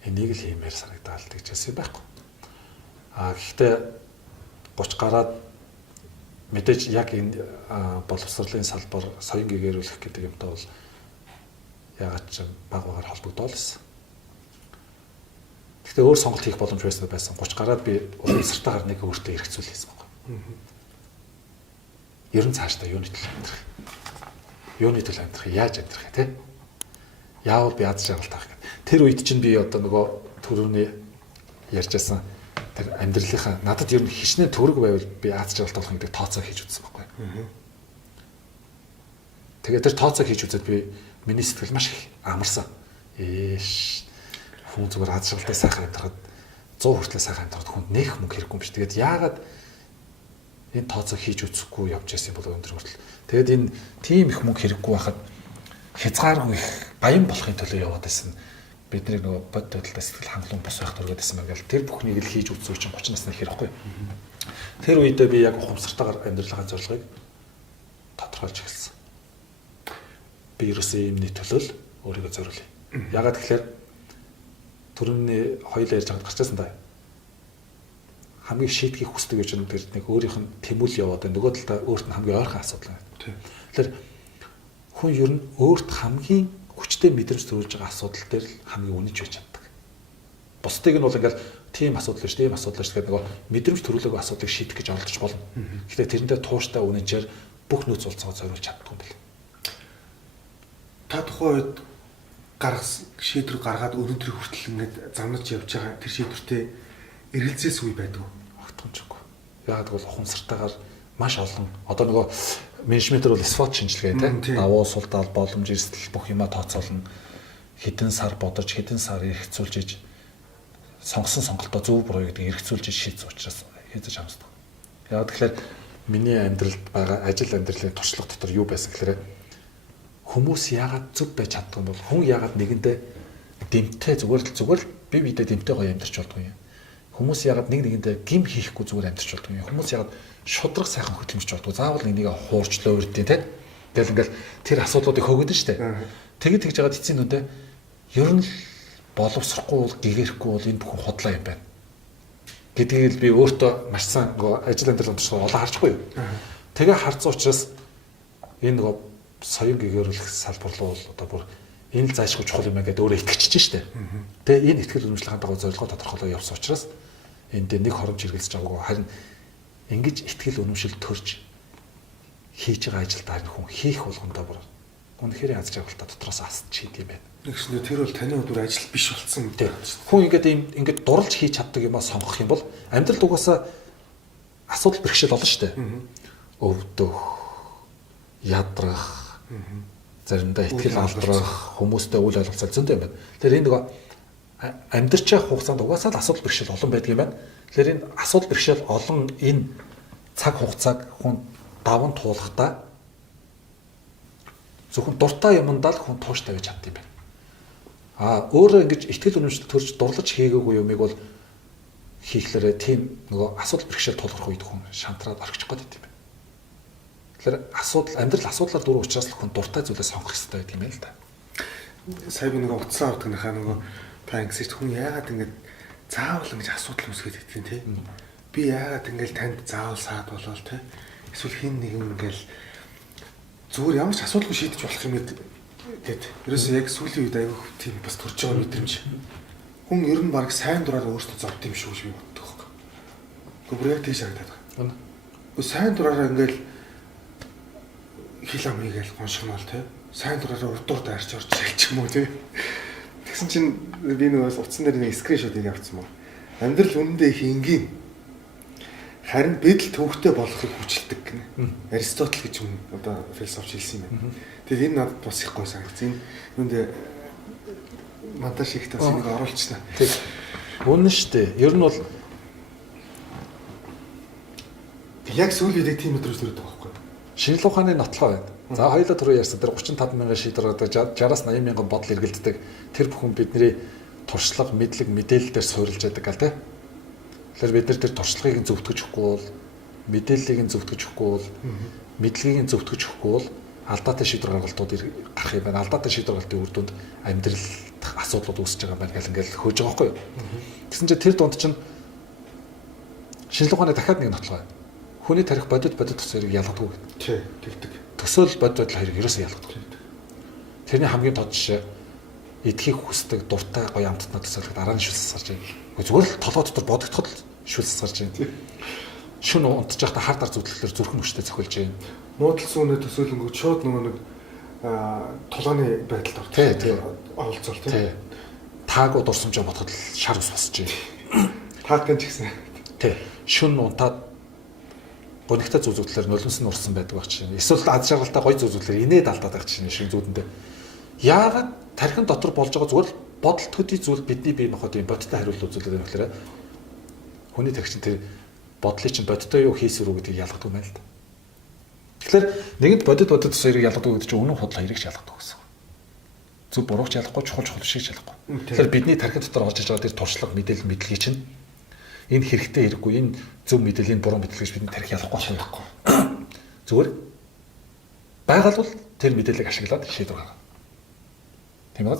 Энийг л хиймээр санагдаад л тэгжсэн байхгүй. Гэхдээ 30 гараад мэдээж яг энэ боловсролын салбар соён гэгэрүүлэх гэдэг юмтай бол ягаад ч багаар холбогдоод байсан. Гэхдээ өөр сонголт хийх боломж байсан. 30 гараад би уламжлалтаар нэг өөртөө эргэцүүл хийсэн байхгүй. Ер нь цаашдаа юуны төлөө амьдрах? Юуны төлөө амьдрах? Яаж амьдрах те? Яавал би аз жаргалтай байх гэдэг. Тэр үед чинь би одоо нөгөө төрөний ярьжсэн тэр амьдралынхаа надад ер нь хичнээн төрөг байвал би аз жаргалтай болох гэдэг тооцоо хийж үзсэн байхгүй. Тэгээд тэр тооцоо хийж үзээд би миний сэтгэл маш их амарсан. Хүн зүгээр аз жаргалтай сайхан амьдрахад 100 хүртэл сайхан амьдрахад хүнд нэх мөнгө хэрэггүй юм биш. Тэгээд яагаад энэ тооцоо хийж үзэхгүй явж байсан бол өндөр хүртэл. Тэгээд энэ тийм их мөнгө хэрэггүй байхад хязгааргүй их баян болохын төлөө яваад байсан. Бидний нөгөө бод тодлоо сэтгэл хангалуун бос байх дургад байсан маяг л тэр бүхнийг л хийж үзсэн чинь 30 насны хэрэггүй. Тэр үедээ би яг ухамсартайгаар амьдралынхаа зорилгыг тодорхойлж эхэлсэн. Би ерөөсөө юмны төлөө өөрийгөө зориулъя. Ягаад гэхээр түрүүний хоёулаа ярьж байгаад гарчаасан да. Хамгийн шийдгийг хүсдэг гэж нэг өөрийнх нь тэмүүлэл яваад нөгөө талдаа өөрт нь хамгийн ойрхон асуудал байна. Тэгэхээр хүн ер нь өөрт хамгийн хүчтэй мэдрэмж төрүүлж байгаа асуудал дээр л хамгийн үнэнч байж чаддаг. Бусдыг нь бол ингээл тийм асуудал биш, тийм асуудал биш гэдэг нөгөө мэдрэмж төрүүлээгүй асуудлыг шийдэх гэж оролдож болно. Гэхдээ тэрэндээ тууштай үнэнчээр бүх нөөц болцоогоо зориулж чаддгүй юм байна. Та тухайн үед шийдвэр гаргаад өнөөдрийг хүртэл ингээд замнаж явж байгаа тэр шийдвэртэй эргэлзээс үе байдаг уу? Огтхончгүй. Яг бол ухамсартайгаар маш олон одоо нөгөө менежментээр бол SWOT шинжилгээ тийм давуу сулдаал боломж эрсдэл бүх юма тооцоолно. Хэдэн сар бодож хэдэн сар эргэцүүлж иж сонгосон сонголтоо зөв буруу гэдгийг эргэцүүлж иж шийдсэн учраас хийж хамсдаг. Яагаад тэгэхээр миний амьдралд байгаа ажил амьдралын туршлага дотор юу байсан гэхээр хүмүүс яагаад зөв байж чаддаг юм бол хүн яагаад нэгэндээ дэмтэй зүгээр л бие биедээ дэмтэй гоё амьдарч болдгоо юм. Хүмүүс яагаад нэгэндээ гим хийхгүй зүгээр амьдарч болдгоо юм. Хүмүүс яагаад шудраг сайхан хөдөлмөрч болдгоо. Заавал энийг хуурчлаа үрдیں۔ Тэгэл ингээл тэр асуудлуудыг хөөгдөн штэ. Тэгж жагаад эцсийн нүдэ ер нь боловсрохгүй бол гэгээрэхгүй бол энэ бүхэн худлаа юм байна гэдгийг би өөртөө маш сайн ажил амьдрал онцлог олон харчихгүй юу. Тэгээ харцсан учраас энэ нөгөө соён гээгэрүүлэх салбар руу одоо бүр энэ л заашгүй чухал юм аа гэдээ өөрөө итгэж штэ. Тэгээ энэ итгэл үнэмшлийн дагуу зорилгоо тодорхойлоо явсан учраас энд нэг хоромж хэрэгэлж байгаагүй харин ингэж итгэл үнэмшил төрж хийж байгаа ажилд харин хүн хийх болгондоо бүр үнэхээр аз жаргалтай дотроос асч хийд юм байна. Нэгснэ тэр бол таны өдөр ажил биш болсон. Хүн ингээд дурлж хийж чаддаг юмаа сонгох юм бол амьдралд угаасаа асуудал бэрхшээл болно шүү дээ. Өвдөх, ядрах, заримдаа итгэл алдрах, хүмүүстэй үйл ойлголцол зөндөө юм байна. Тэгэхээр энэ нөгөө амьдрч явах хугацаанд угаасаа л асуудал бэрхшээл олон байдаг юм байна. Тэгэхээр энэ асуудал бэрхшээл олон энэ цаг хугацааг хүн даван туулахдаа зөвхөн дуртай юмдаа л хүн тууштай байж чаддаг юм байна. Өөрөө ингэж итгэл үнэмшил төрж дурлаж хийгээгүй юмыг бол хийхлээрээ тийм нөгөө асуудал бэрхшээл тулгарх үед хүн шантраад орчих гээд байт юм байна. Тэгэхээр амьдрал асуудлаар дөрөв учраас л хүн дуртай зүйлээ сонгох хэрэгтэй байдаг юм байна л да. Сая би нөгөө утсаа ордгонхаа нөгөө та ингэсэж хүн яагаад ингэж заавал ингэж асуудал үүсгээд идэх те. Би яагаад ингэж танд заавал саад болол те. Эсвэл хин нэгэн ингээл зүгээр ямар ч асуудалгүй шийдэж болох юм гэд. Ерөөсөө яг сүүлийн үед аягүй тийм бас төрж байгаа мэдрэмж. Хүн ер нь баг сайн дураараа өөртөө зовд юм шүү гэж би боддог хөөх. Гэхдээ яг тийш харагдаад байна. Сайн дураараа ингээл хил ам хийгээл гоншгонол те. Сайн дураараа урдуур даарч орж хэлчих юм уу те. Тэгсэн чинь би нөгөө утсан дээр нэг скриншотыг авчихсан маа. Амьдрал үнэндээ их энгийн. Харин бид л төвхтэй болохыг хүчилдэг гэнэ. Аристотель гэж хүн одоо философч хэлсэн юм байна. Тэгээд энэ надад бас их гой санагдсан. Үүндээ монтаж хийхдээ бас энийг оруулчихна. Тэг. Үнэн шүү дээ. Ер нь бол яг сүүлийн үед тийм өдрөж төрөд байгаа байхгүй. Шинжлэх ухааны нотлохоо байна. За хоёулаа түрүү ярьсан тэр 35 мянган шийдвэр одоо 60-аас 80 мянган бодол эргэлддэг. Тэр бүхэн бидний туршлага, мэдлэг, мэдээлэл дээр суурилж байдаг гал тэ. Тэгэхээр бид нар тэр туршлагыг нь зөвтгөж өгөхгүй бол мэдээллийг нь зөвтгөж өгөхгүй бол мэдлэгийг нь зөвтгөж өгөхгүй бол алдаатай шийдвэр гаргалтууд гарах юм байна. Алдаатай шийдвэр гартын үр дүнд амьдрал асуудлууд үүсэж байгаа юм байна гэл ингээл хөөж байгаа байхгүй юу. Тэгсэн чинь тэр дунд чинь шинжлэх ухааны дахиад нэг нотлох байна. Хүний тарих бодит тус хоёрыг ялгадаг гэнэ. Тий, тэгдэг. Төсөөл бодит хоёрыг ерөөсөө ялгадаг. Тэрний хамгийн тод жишээ эдхийг хүсдэг дуртай гоё амттнаа төсөөлөхөд дараа нь шүлс сарж байна. Зүгээр л толгой дотор бодогдоход л шүлс сарж байна. Шүн унтж байхдаа хар дар зүтлэхээр зүрхэн өштэй цохилж байна. Муудал сүүнээ төсөөлөнгөө шууд нөгөө нэг тулгааны байдалд оролцол тий. Таагүй дурсамжаа бодоход л шар ус босч байна. Таатган ч гэсэн. Тий. Шүн унтаад гонигтай зүзүүтлэр нулимс нь урсан байдаг байх чинь. Эсвэл аз жаргалтай гоё зүзүүтлэр инээд алдаад байх чинь шиг зүүдэндээ. Яагаад тархин дотор болж байгаа зүгээр л бодол төдий зүйл бидний бие махбод юм бодтой хариулт үзүүлээд байна гэхээр хүний тархи чинь тэр бодлыг чинь бодтой юу хийсвэр үү гэдгийг ялгадаг юм байна л да. Тэгэхээр нэгэнд бодит тус хоёрыг ялгадаг гэдэг чинь үнэн худал хоёрыг ч ялгадаг гэсэн. Зөв бурууч ялахгүй чухал шиг ялахгүй. Тэгэхээр бидний тархин дотор орж иж байгаа тэр туршлага мэдээлэл мэдлэгийг чинь энэ хэрэгтэй хэрэггүй энэ зөв мэдээллийн буруу мэдээлэл гэж бидний тархи ялахгүй байхгүй. Зүгээр байгаль бол тэр мэдээллийг ашиглаад шийдвэр гаргана. Тийм үү?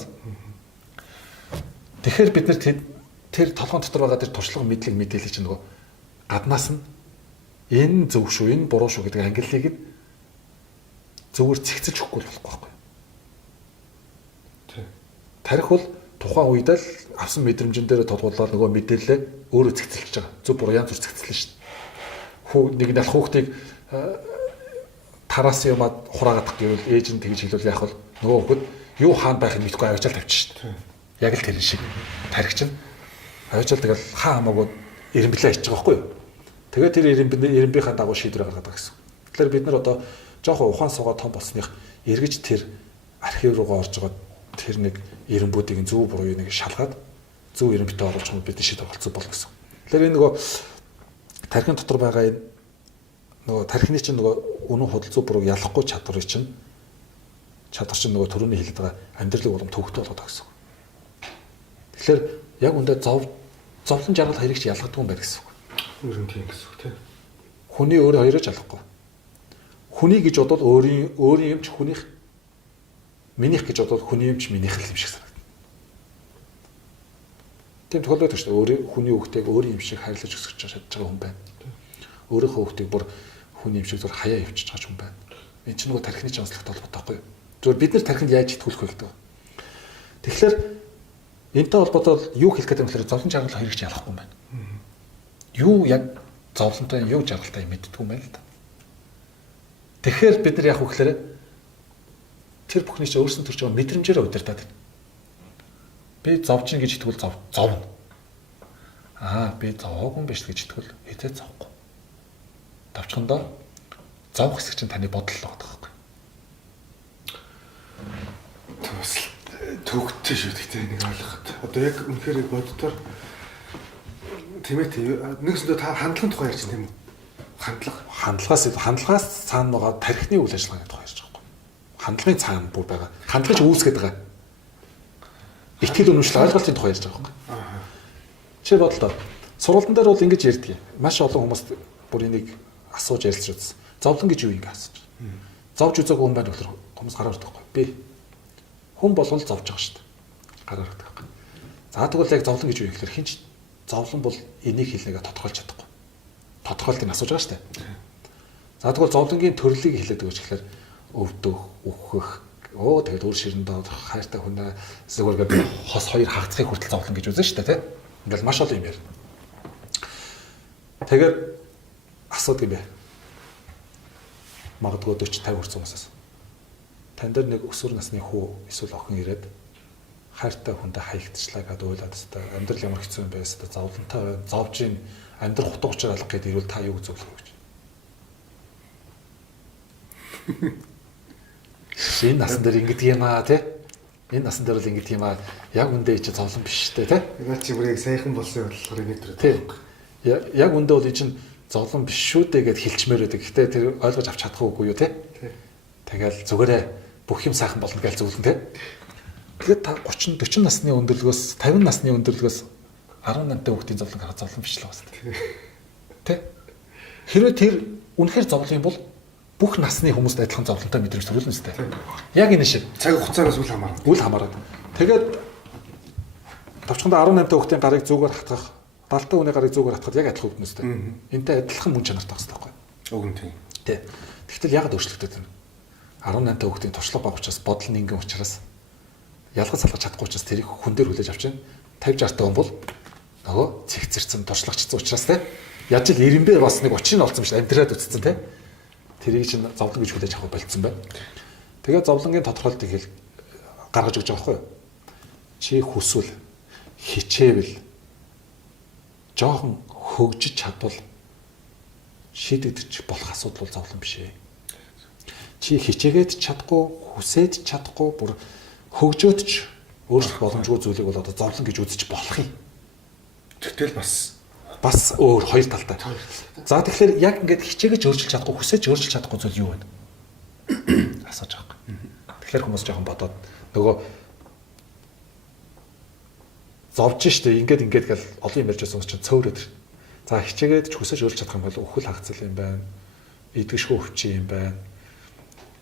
Тэгэхээр бид нар тэр толгойн дотор байгаа тэр туршлага мэдлэг мэдээлэл чинь нөгөө гаднаас нь энэ зөв шүү, энэ буруу шүү гэдэг ангиллыг нь зөвөр цэгцэлж өгөхгүй болохгүй байхгүй. Тийм. Тарих бол тухайн үед л авсан мэдрэмжэн дээр тодруулаад нөгөө мэдээлэлээ өөрөө цэгцэлж байгаа. Зөв буруу янз бүр цэгцэлнэ шүү дээ. Нэг алх хүүхдийг тараас юмад хураагаад гэвэл ээж нь тэгж хэлвэл яах вэ? Нөгөө хүүхэд юу хаана байхыг мэдгүй авчаал тавьчих шүү дээ. Яг л тэр шиг тарих чинь авчаал тэгэл хаа хамаагүй эренблээ хийж байгаа байхгүй юу? Тэгээ тэр эренбийнхаа дагуу шийдвэр гаргадаг гэсэн. Тэгэхээр бид нар одоо жоохон ухаан суугаа том болсных эргэж тэр архив руугаа орж байгаа тэр нэг эренбүүдийг зөв буруу нэг шалгаад зөв эренбитэй оруулж байгаа бидний шийдвэр гаргацсан болно гэсэн. Тэгэхээр энэ нөгөө тархин дотор байгаа энэ нөгөө тархины чинь нөгөө үнэн худал зүй бурууг ялахгүй чадвар чинь нөгөө төрөний хэлээд байгаа амьдралыг улам төвөгтэй болгодог гэсэн. Тэгэхээр яг үндэ зовлон жаргал хоёрыг ч ялгадаг юм байна гэсэн үг. Ер нь тийм гэсэн үг тийм. Хүний өөрөө хоёроо ч ялахгүй. Хүний гэж бодвол өөрийн юм ч хүнийх, минийх гэж бодвол хүний юм ч минийх л юм шиг санагдана. Тийм тохиолдод шүү дээ. Хүний хүүхдийг өөрийн юм шиг хайрлаж өсгөж чадж байгаа хүн байна. Өөрийнхөө хүүхдийг бүр хүний юм шиг зур хаяа явчихж байгаа хүн байна. Энэ чинь нөгөө тархины чанслахтай холбоотой байхгүй юу? Зүгээр бид нар тархинд яаж итгүүлэх вэ гэдэг. Тэгэхээр энэтэй холбоотой юу хэлэх гэдэг юм бэ? Зовлон жаргал хоёрыг ч ялахгүй юм байна. Юу яг зовлонтой юу жаргалтай юм мэддэг юм байна л да. Тэгэхээр бид нар яг үгээр тэр бүхний чинь өөрсөн төрж байгаа мэдрэмжээр удирдаад байна. Би зовж ин гэж итгүүл зовно. Би зовоогүй юм биш гэж итгүүл хитээ зовхгүй. Давчхандаа зовх хэсэг чинь таны бодол л байгаа байхгүй. Төгтөө шүү дээ нэг ойлгоход. Одоо яг үнэхээр боддоор тэмээ нэгсэндээ та хандлагын тухай ярьж тийм үү? Хандлагаас цаана байгаа тархины үйл ажиллагааны тухай ярьж байгаа юм. Хандлагын цаана бүр байгаа. Хандлагч үүсгээд байгаа. Итгэл үнэмшил ойлголтын тухай ярьж байгаа юм. Чи бодлоо. Сургалтын дээр бол ингэж ярьдаг. Маш олон хүмүүс бүр энийг асууж ярилцж үзсэн. Зовлон гэж юу юм гэж асууж. Зовж үзээгүй хүн байна гэхээр хүмүүс гараар ирдэг байхгүй. Би хүн болгол зовж байгаа шүү дээ. Гараар ирдэг байхгүй. За тэгвэл яг зовлон гэж юу юм гэхээр хинч зовлон бол энийг хэлнэгээ тодорхойлж чадахгүй. Тодорхойлтыг асууж байгаа шүү дээ. За тэгвэл зовлонгийн төрлийг хэлээд өгч гэхээр өвдөх, үхэх, тэгээд өөр ширэн доод хайртай хүнээ зүгээр хос хоёр хагацхыг хүртэл зовлон гэж үзэн шүү дээ, тийм. Ингээл маш олон юм яар. Тэгээд асуудаг юм бэ. Магадгүй 40 50 хүрсэн хүмүүсээс. Тан дээр нэг өсвөр насны хүү эсвэл охин ирээд хайртай хүндээ хаягдчихлаа гэдээ ойлаад өстой. Амьдрал ямар хэцүү юм бэ өстой. Зовлонтой байна. Зовж ийн амьдрах утга учир алга гэдээ ирвэл та юу зөвлөх вэ гэж. Энэ насан дээр ингэдэг юм аа тий. Энэ насан дээр л ингэдэг юм аа. Яг үндэ чи зовлон биш тий тий. Наа чи бүрийг сайхан болсон болохоор ингэ төрөд. Тий. Яг үндэ бол чинь зовлон биш шүү дээ гэд хэлчмээр байдаг. Гэтэ тэр ойлгож авч чадах уугүй юу тий. Тэгэл зүгээрээ бүх юм сайхан болно гэж зөвлөн тий. Тэгээд та 30 40 насны өндөрлгөөс 50 насны өндөрлгөөс 18 хүүхдийн зовлон гарах зовлон биш л байна. Тэ? Хэрвээ тэр үнэхээр зовлон юм бол бүх насны хүмүүст адилхан зовлонтой мэдрэмж төрүүлнэ үстэй. Яг энэ шиг цаг хугацаанаас үл хамааран. Үл хамааран. Тэгээд тавчхандаа 18 хүүхдийн гарыг зүгээр хатгах, 70 хүний гарыг зүгээр хатгахад яг адилхан үгнэ үстэй. Энтэй адилхан мөн чанартай хэвээр байхгүй. Уг нь тийм. Тэ. Тэгтэл ягаад өөрчлөгдөд байна? 18 хүүхдийн туршлага баг учраас бодол нь ингэн учраас ялгаж салгаж чадахгүй учраас тэрийг хүн дээр хүлээж авч байна. 50 60 хүн бол нөгөө цэгцэрсэн туршлагачсан учраас те яаж л 90 бас нэг 30-ын олцсон биш амьдраад үтцсэн те тэрийг чинь зовлон гэж хүлээж авах болцсон байна. Тэгээд зовлонгийн тодорхойлтыг гаргаж өгч байгаа байхгүй юу? Чи хүсвэл хичээвэл жоохон хөгжиж чадвал шийдэгдэж болох асуудал бол зовлон биш ээ. Чи хичээгээд чадахгүй, хүсээд чадахгүй бүр хөгжөөд ч өөрчлөх боломжгүй зүйлийг бол одоо зовлон гэж үзэж болох юм. Тэгтэл бас өөр хоёр талтай. За тэгэхээр яг ингээд хичээгэж өөрчилж чадахгүй, хүсэж өөрчилж чадахгүй зүйл юу вэ? Асууж байгаа. Тэгэхээр хүмүүс жоохон бодоод нөгөө зовж штэ ингээд гэл олон юм ярьж байсан хүмүүс чинь цөөрөөд. За хичээгээд ч хүсэж өөрчилж чадах юм бол өхөл хагацл юм байна. Идэгшгүй өвчин юм байна.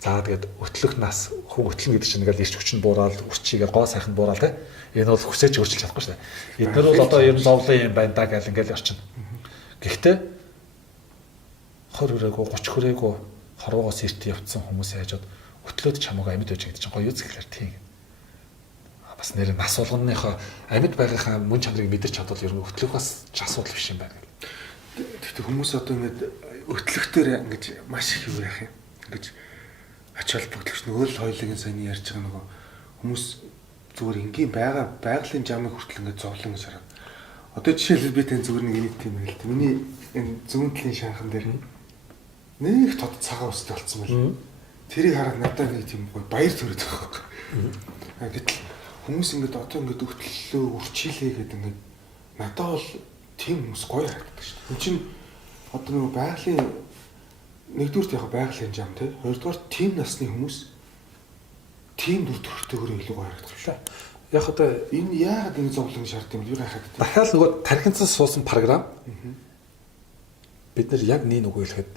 За тэгээд өтлөх нас хүн өтлөн гэдэг чинь ингээл ирч хүчин буураад өсчигээ гоо сайхан буураад те энэ бол хүсэж өөрчилж чадахгүй шүү дээ. Эдгээр бол одоо ер нь зовлон юм байна да гэл ингээл орчин. Гэхдээ 20 хүрээгүй 30 хүрээгүй хорвоогоос ирт явцсан хүмүүсийн хажууд өтлөөд ч хамаагүй амьд байж гэдэг чинь гоё үзэхлээр тийм. Бас нэр нас болгоныхоо амьд байгийнхаа мөн чанарыг мэдэрч чадвал ер нь өтлөх бас ч асуудал биш юм байна. Тэгтээ хүмүүс одоо ингээд өтлөхтөр ингэж маш их юу яах юм. Ингэж ач холбогдолч нөгөө л хоёулын сайн ярьж байгаа нөгөө хүмүүс зүгээр энгийн байгалийн жамыг хүртэл ингээд зовлон гэж хараад. Одоо жишээлбэл би тань зүгээр нэг нэг тийм хэлт. Миний энэ зүүн талын шанхан дээр нэг тод цагаан устай болсон байл. Тэрийг хараад надад нэг тийм гоё баяр төрөд байгаа байхгүй. Гэтэл хүмүүс ингээд одоо ингээд өтлөлөө үрчилээ гэдэг ингээд надад бол тийм хүмүүс гоё харагддаг шүү дээ. Энд чинь одоо нөгөө байгалийн нэгдүгürt яг байгалийн хэмжээ ам тий. Хоёрдугаар тийм насны хүмүүс тийм дүр төрхтэйгээр илүү гоё харагдах шүү. Яг одоо Энэ яагаад энэ зовлон шаардсан юм бэ? Гайхаад тий. дахиад нөгөө тархинцсан суусан програм бид нар яг нэг үгүй хэлэхэд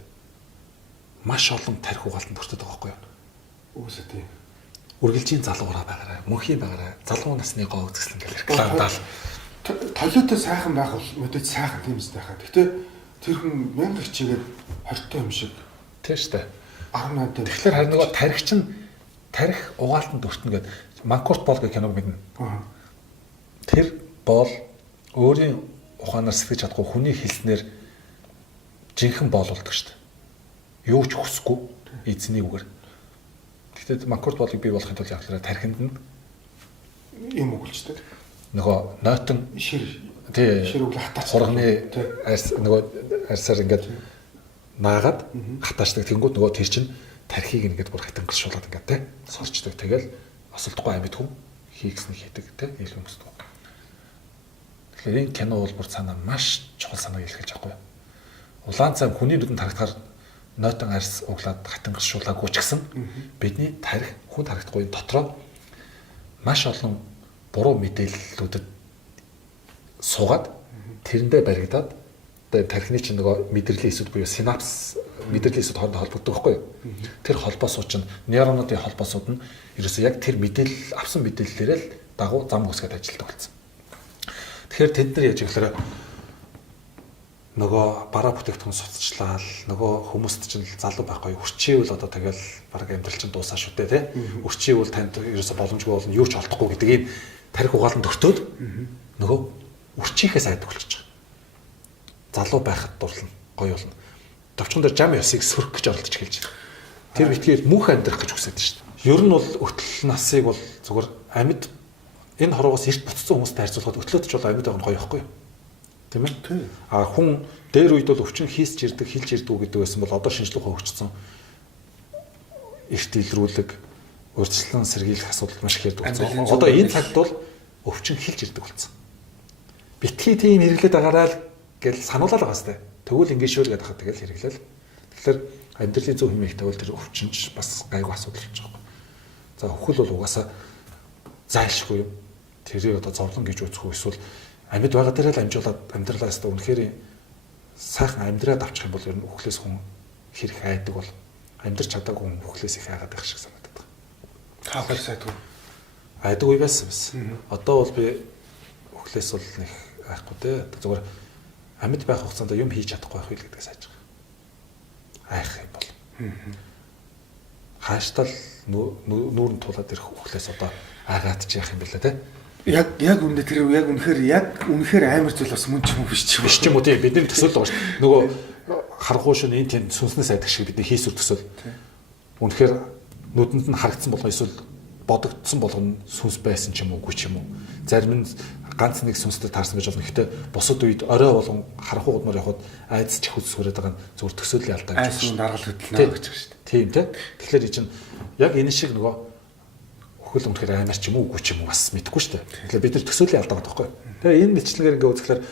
маш олон тарих угаалтанд өртөд байгаа байхгүй юу? Үгүй тий. Үргэлжийн залуугаараа байгаарай, мөнхийн байгаарай, залуу насны гоо үзэсгэлэн гэх рекламдаал. Толиотой сайхан байх бол мэдээж сайхан тийм үстэй хаа. Гэхдээ тэр хүн 1000 хичээгээд 20 юм шиг Тийм шүү дээ. 18 дээр. Тэгэхээр харин нөгөө тарих угаалтанд өртнө гэдэг Манкурт бол гэх киног мэднэ. Тэр бол өөрийн ухаанаар сэтгэж чадахгүй хүний хэлснээр жинхэнэ боолуулдаг шүү дээ. Юу ч хүсэхгүй эзний үгээр. Гэхдээ Манкурт болыг бий болохын тулд яг л тархинд нь юм өгүүлждэг. нөгөө нойтон Шир өглөө хатаач. хурганы арьс нөгөө арьсаар ингээд наагаад хатаачдаг. Тэнгүүд нөгөө тэр чинь тархийг ингээд бүр хатангашуулаад ингээд те сорчдаг. Тэгэл осолдохгүй амьд хүн хийгснэг хийдэг те илүү хүмүүстэй. Тэгэхээр энэ кино бол бүр цаанаа маш чухал санааг илэрхийлж байгаа юм. Улаан цай хүний нүдэнд харагдахаар нойтон арьс углаад хатангашуулаагүй ч гэсэн бидний тарих хүн харагдахгүй дотроо маш олон буруу мэдээллүүдэд суугаад тэрэндээ баригдаад тархины чинь нөгөө мэдрэлийн эсүүд буюу синапс мэдрэлийн эсүүд хоорондоо холбогддог байхгүй юу? Тэр холбоосууд чинь нейронуудын холбоосууд нь ерөөсөө яг тэр мэдээлэл авсан мэдээллээрээ л дагуу зам үсгээд ажилладаг болсон. Тэгэхээр тэд нар яаж гэхээр нөгөө бараа бүтээгдэхүүн суцчлал нөгөө хүмүүст чинь залуу байхгүй өрчиiвэл одоо тэгэл бараг амьдрал чинь дуусаа шүү дээ тий. Өрчиiвэл танд ерөөсөө боломжгүй болно юу ч олдохгүй гэдэг ийм тарих угаалтанд өртөөд нөгөө өрчийнхээс айдаг болчихж байгаа. Залуу байхад дурлна гоё болно. Товчхон дээр жам ёсыг сөрөх гэж оролдож эхэлж байна. Тэр битгээр мөнх амьдрах гэж хүсэж шүү дээ. Ер нь бол өтөл насыг бол зүгээр амьд энэ хорвоос эрт буцсан хүмүүстэй харьцуулахад өтлөөд ч бол амьд байгаа нь гоё байхгүй юу? Тийм ээ. А хүн дээр үед бол өвчин хийсч ирдэг, хилж ирдэг гэдэг байсан бол одоо шинжлэх ухаан хөгжсөн. Эрт илрүүлэг, урьдчилан сэргийлэх асуудал маш их ярддаг болсон. Одоо энэ цагт бол өвчин хилж ирдэг болсон. Битгий тийм хэрэглээд байгаарай л гэж сануулаад байгаа сте. Тэгвэл ингэ шүүр гэдэг хаа тэгэл хэрэглээл. Тэгэхээр амьдралын зөв хэмээх тавал тэр өвчнч бас гайгүй асуудал болж байгаа. За өхөл бол угаасаа зайлшгүй юм. Тэрийг одоо зовлон гэж үзэх үү эсвэл амьд байгаа дээрээ л амжуулаад амьдралаас та үнэхээр сайхан амьдраад авчих юм бол ер нь өхлөөс хүн хэрэг айдаг бол амьдрч чадаагүй хүн өхлөөс их айгаад байх шиг санагдаад байна. Таахал сайдгүй. Айдаг үе байсан. Одоо бол би өхлөөс бол нэг айхгүй дээ. Зүгээр амьд байх хугацаанд юм хийж чадахгүй байх үйл гэдгээс хайж байгаа. Айх юм бол. Хааштай л нүүрэн тулаад ирэх өхлөөс одоо агаад ч яах юм бэлээ те. Яг үнэ тэр яг үнэхээр амар зүйл бас мөн ч юм биш ч юм уу тийм бидний төсөөл байгаа шүү дээ. Нөгөө харахгүй шин энэ тийм сүнснээс айдаг шиг бидний хийсвэр төсөөл. Үнэхээр нүдэнд нь харагдсан болгоо эсвэл бодогдсон болгоно сүнс байсан ч юм уугүй ч юм уу. Зарим нь ганц нэг сүнстэй таарсан гэж болно. Гэхдээ бусад үед орой болгон харахгүй гудмаар явхад айдас ч их үсгүүрээд байгаа нь зүгээр төсөөлийн алдаа гэж байна. Даргал хөдлөнө гэж байна шүү дээ. Тийм тийм. Тэгэхээр энэ чинь яг энэ шиг нөгөө өхөл өмтгөр аймаар ч юм уу үгүй ч юм уу бас мэдэхгүй шүү дээ. Тэгэхээр бид нар төсөөлийн алдаа байгаа байхгүй. Тэгээ энэ мэдлэгээр ингээ үзэхлээр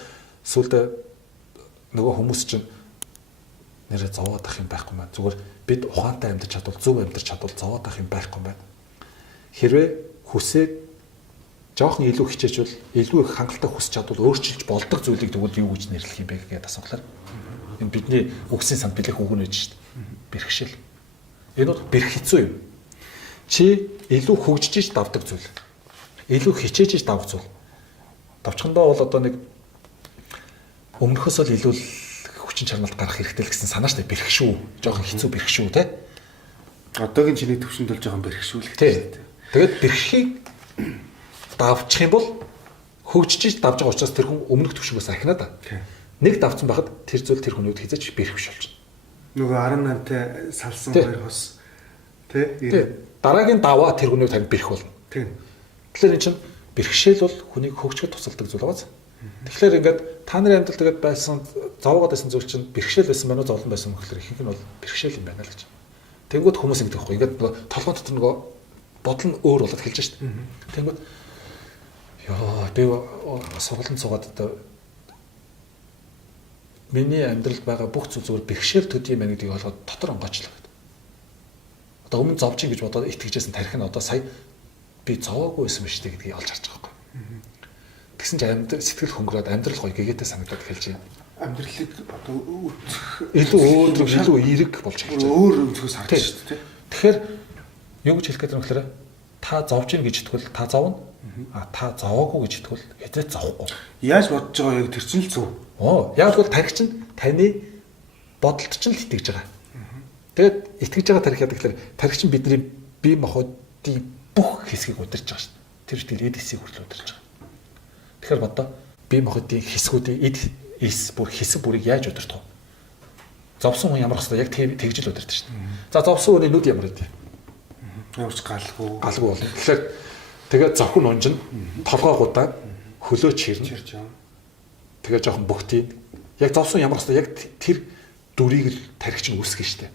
сүулдэ нөгөө хүмүүс чинь нэрээ зовоод ах юм байхгүй маань. Зүгээр бид ухаантай амьдарч чадвал зөв амьдарч чадвал зовоод ах юм байхгүй байна. Хэрвээ хүсээд жоохон илүү хичээчвэл илүү их хангалттай хүсч чадвал өөрчилж болдог зүйлийг тэгвэл юу гэж нэрлэх юм бэ гэдэг асуулаар энэ бидний үгсийн санд бэлэх үг нэж шүү дээ. Бэрхшээл. Энэ бол бэрх хэцүү юм. Чи илүү хөгжиж давдаг зүйл. Илүү хичээж давах зүйл. Товчхондоо бол одоо нэг өмнөхөөс л илүү хүчин чармайлт гарах хэрэгтэй л гэсэн санаа штэ бэрх шүү. Жохон хэцүү бэрх шүү те. Одоогийн чиний төвшөнд бол жохон бэрхшүүлэх те. Тэгээд бэрхийг давчих юм бол хөгжиж давж байгаа учраас тэр хүн өмнөх төвшгөөс ахинаа да. Нэг давцсан байхад тэр зүйл тэр хүний үед хязгаарч бэрх биш болж байна. Нөгөө 18-тай салсан хоёр хос те. Дараагийн даваа тэр хүний танд бэрх болно. Тийм. Тэгэхээр эн чинь бэрхшээл бол хүнийг хөгжөхөд тусалдаг зүйл байгааз. Тэгэхээр ингээд та нарын амьдрал тэгээд байсан зовоогод байсан зүйл чинь бэрхшээл байсан байна уу зовлон байсан мөхлөр ихэнх нь бол бэрхшээл юм байна л гэж. Тэнгүүд хүмүүс ингэдэг байхгүй. Ингээд толгойн дотор нөгөө бодол нь өөр болоод эхэлж шít. Тэнгүүд ёо би сургалтанд суугаад одоо миний амьдралд байгаа бүх зүйл зүгээр бэрхшээл төдий юм байна гэдгийг олгоод дотор онгойчлоо гэдэг. Одоо өмнө зовж ийн гэж бодоод итгэжсэн тарих нь одоо сая би зовоогүй байсан биш үү гэдгийг олж харж байгаа байхгүй. Тэгсэн чинь сэтгэл хөнгөрөөд амьдрал гоё гэгээтэй санагдаад эхэлж байна. Амьдралыг одоо үзэх илүү өөдрөг, илүү эерэг болж эхэлж байна. Өөр өнцгөөс харж шүү дээ. Тэгэхээр юу гэж хэлэх гээд байгаа нөхлөөр та зовж ийн гэж итгвэл та зовно. А та зовоогүй гэж итгвэл хэзээ зовхгүй. Яаж бодож байгаа яг тэр чинь л зөв. Яг бол тарих чинь таны бодолд чинь л итгэж байгаа. Тэгээд итгэж байгаа тарих яадаг гэхээр тарих чинь бидний бие махбодын бүх хэсгийг удирж байгаа шүү дээ. Тэр ихтэй эд хэсгийг хүртэл удирж байгаа. Тэгэхээр бодоо бие махбодын хэсгүүдийн эд бүр хэсэг бүрийг яаж удирдах вэ? Зовсон хүн ямар хэвээр яг тэгж л удирдах шүү дээ. За зовсон хүний нүд ямар вэ? Ямарч галгүй болно. Тэгэхээр тэгээд зовхон унжин толгой гудаад хөлөө чирнэ. Тэгээ жоохон бөхтийн. Яг зовсон ямар хэвээр яг тэр дүрийг л тарих чинь үүсгэн шүү дээ.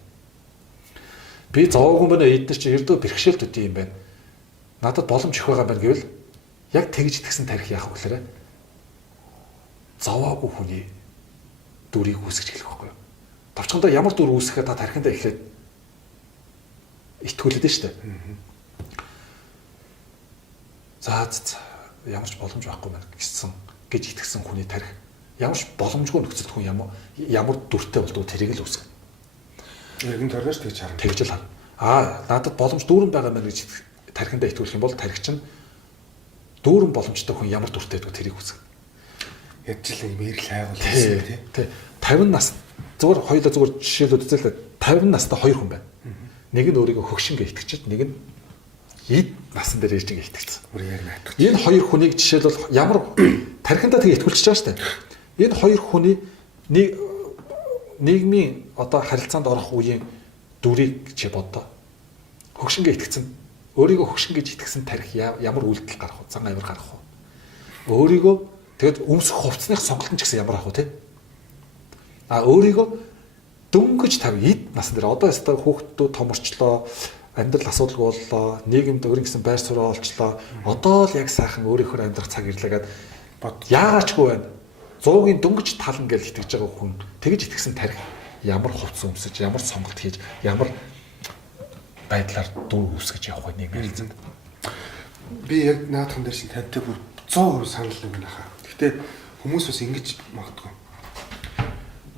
Би зовоогүй байна эдгээр чинь ердөө бэрхшээл төдий юм байна. Надад боломж их байгаа байна гэвэл яг тэгж итгэсэн тарих яах вэ гэхээр зовоогүй хүний дүрийг үүсгэж эхлэх байхгүй юу? Товчхондоо ямар дүр үүсгэхэд та тарихандаа эхлээд итгүүлээд нь шүү дээ. За ямар ч боломж байхгүй байна гэж итгэсэн хүний тарих ямар ч боломжгүй нөхцөлд хүн ямар дүртэй болдгоо тэрийг л үүсгэнэ. Яг энэ төрөөс тэгж харна. Тэгж л харна. Надад боломж дүүрэн байгаа мэн гэж тарихандаа итгүүлэх юм бол тарих чинь дүүрэн боломжтой хүн ямар дүртэй байдаг тэрийг үүсгэнэ. Ядчил юм эргэл хайгуул гэсэн тий. 50 нас зүгээр жишээлүүд үзэл 50 настай хоёр хүн байна. Нэг нь өөрийгөө хөгшингээ итгэж, нэг нь эд насан дээр ирж ингээ итгэцсэн. Энэ хоёр хүнийг жишээлбэл ямар тархиндаа тэгээ итгүүлчихэж байгаа шүү дээ. Энэ хоёр хүний нийгмийн одоо харилцаанд орох үеийн дүрийг чи бодоо. Хөгшингээ итгэцэн, өөрийгөө хөгшин гэж итгэсэн тарих ямар үйлдэл гарах вэ? Зан авир гарах вэ? Өөрийгөө тэгэд өмсөх хувцсных сонголт нь ч гэсэн ямар ах вэ те? Өөрийгөө дөнгөж тав эд насан дээр одоо ястаа хүүхдүүд томорчлоо, амьдрал асуудалгүй боллоо, нийгэмд өөрийн гэсэн байр суурь олчлоо. Одоо л яг сайхан өөрийнхөө амьдрах цаг ирлээ гэд яагаачгүй байна. 100-ийн дөнгөж тална гэж итгэж байгаа хүн тэгж итгэсэн тарих ямар хувцс өмсөж, ямар сонголт хийж, ямар байдлаар дүр үүсгэж явах вэ нийгмийн харилцаанд. Би яг наадхан дээр чинь тантай бүр 100% санал нэг нахаа. Гэхдээ хүмүүс бас ингэж магадгүй.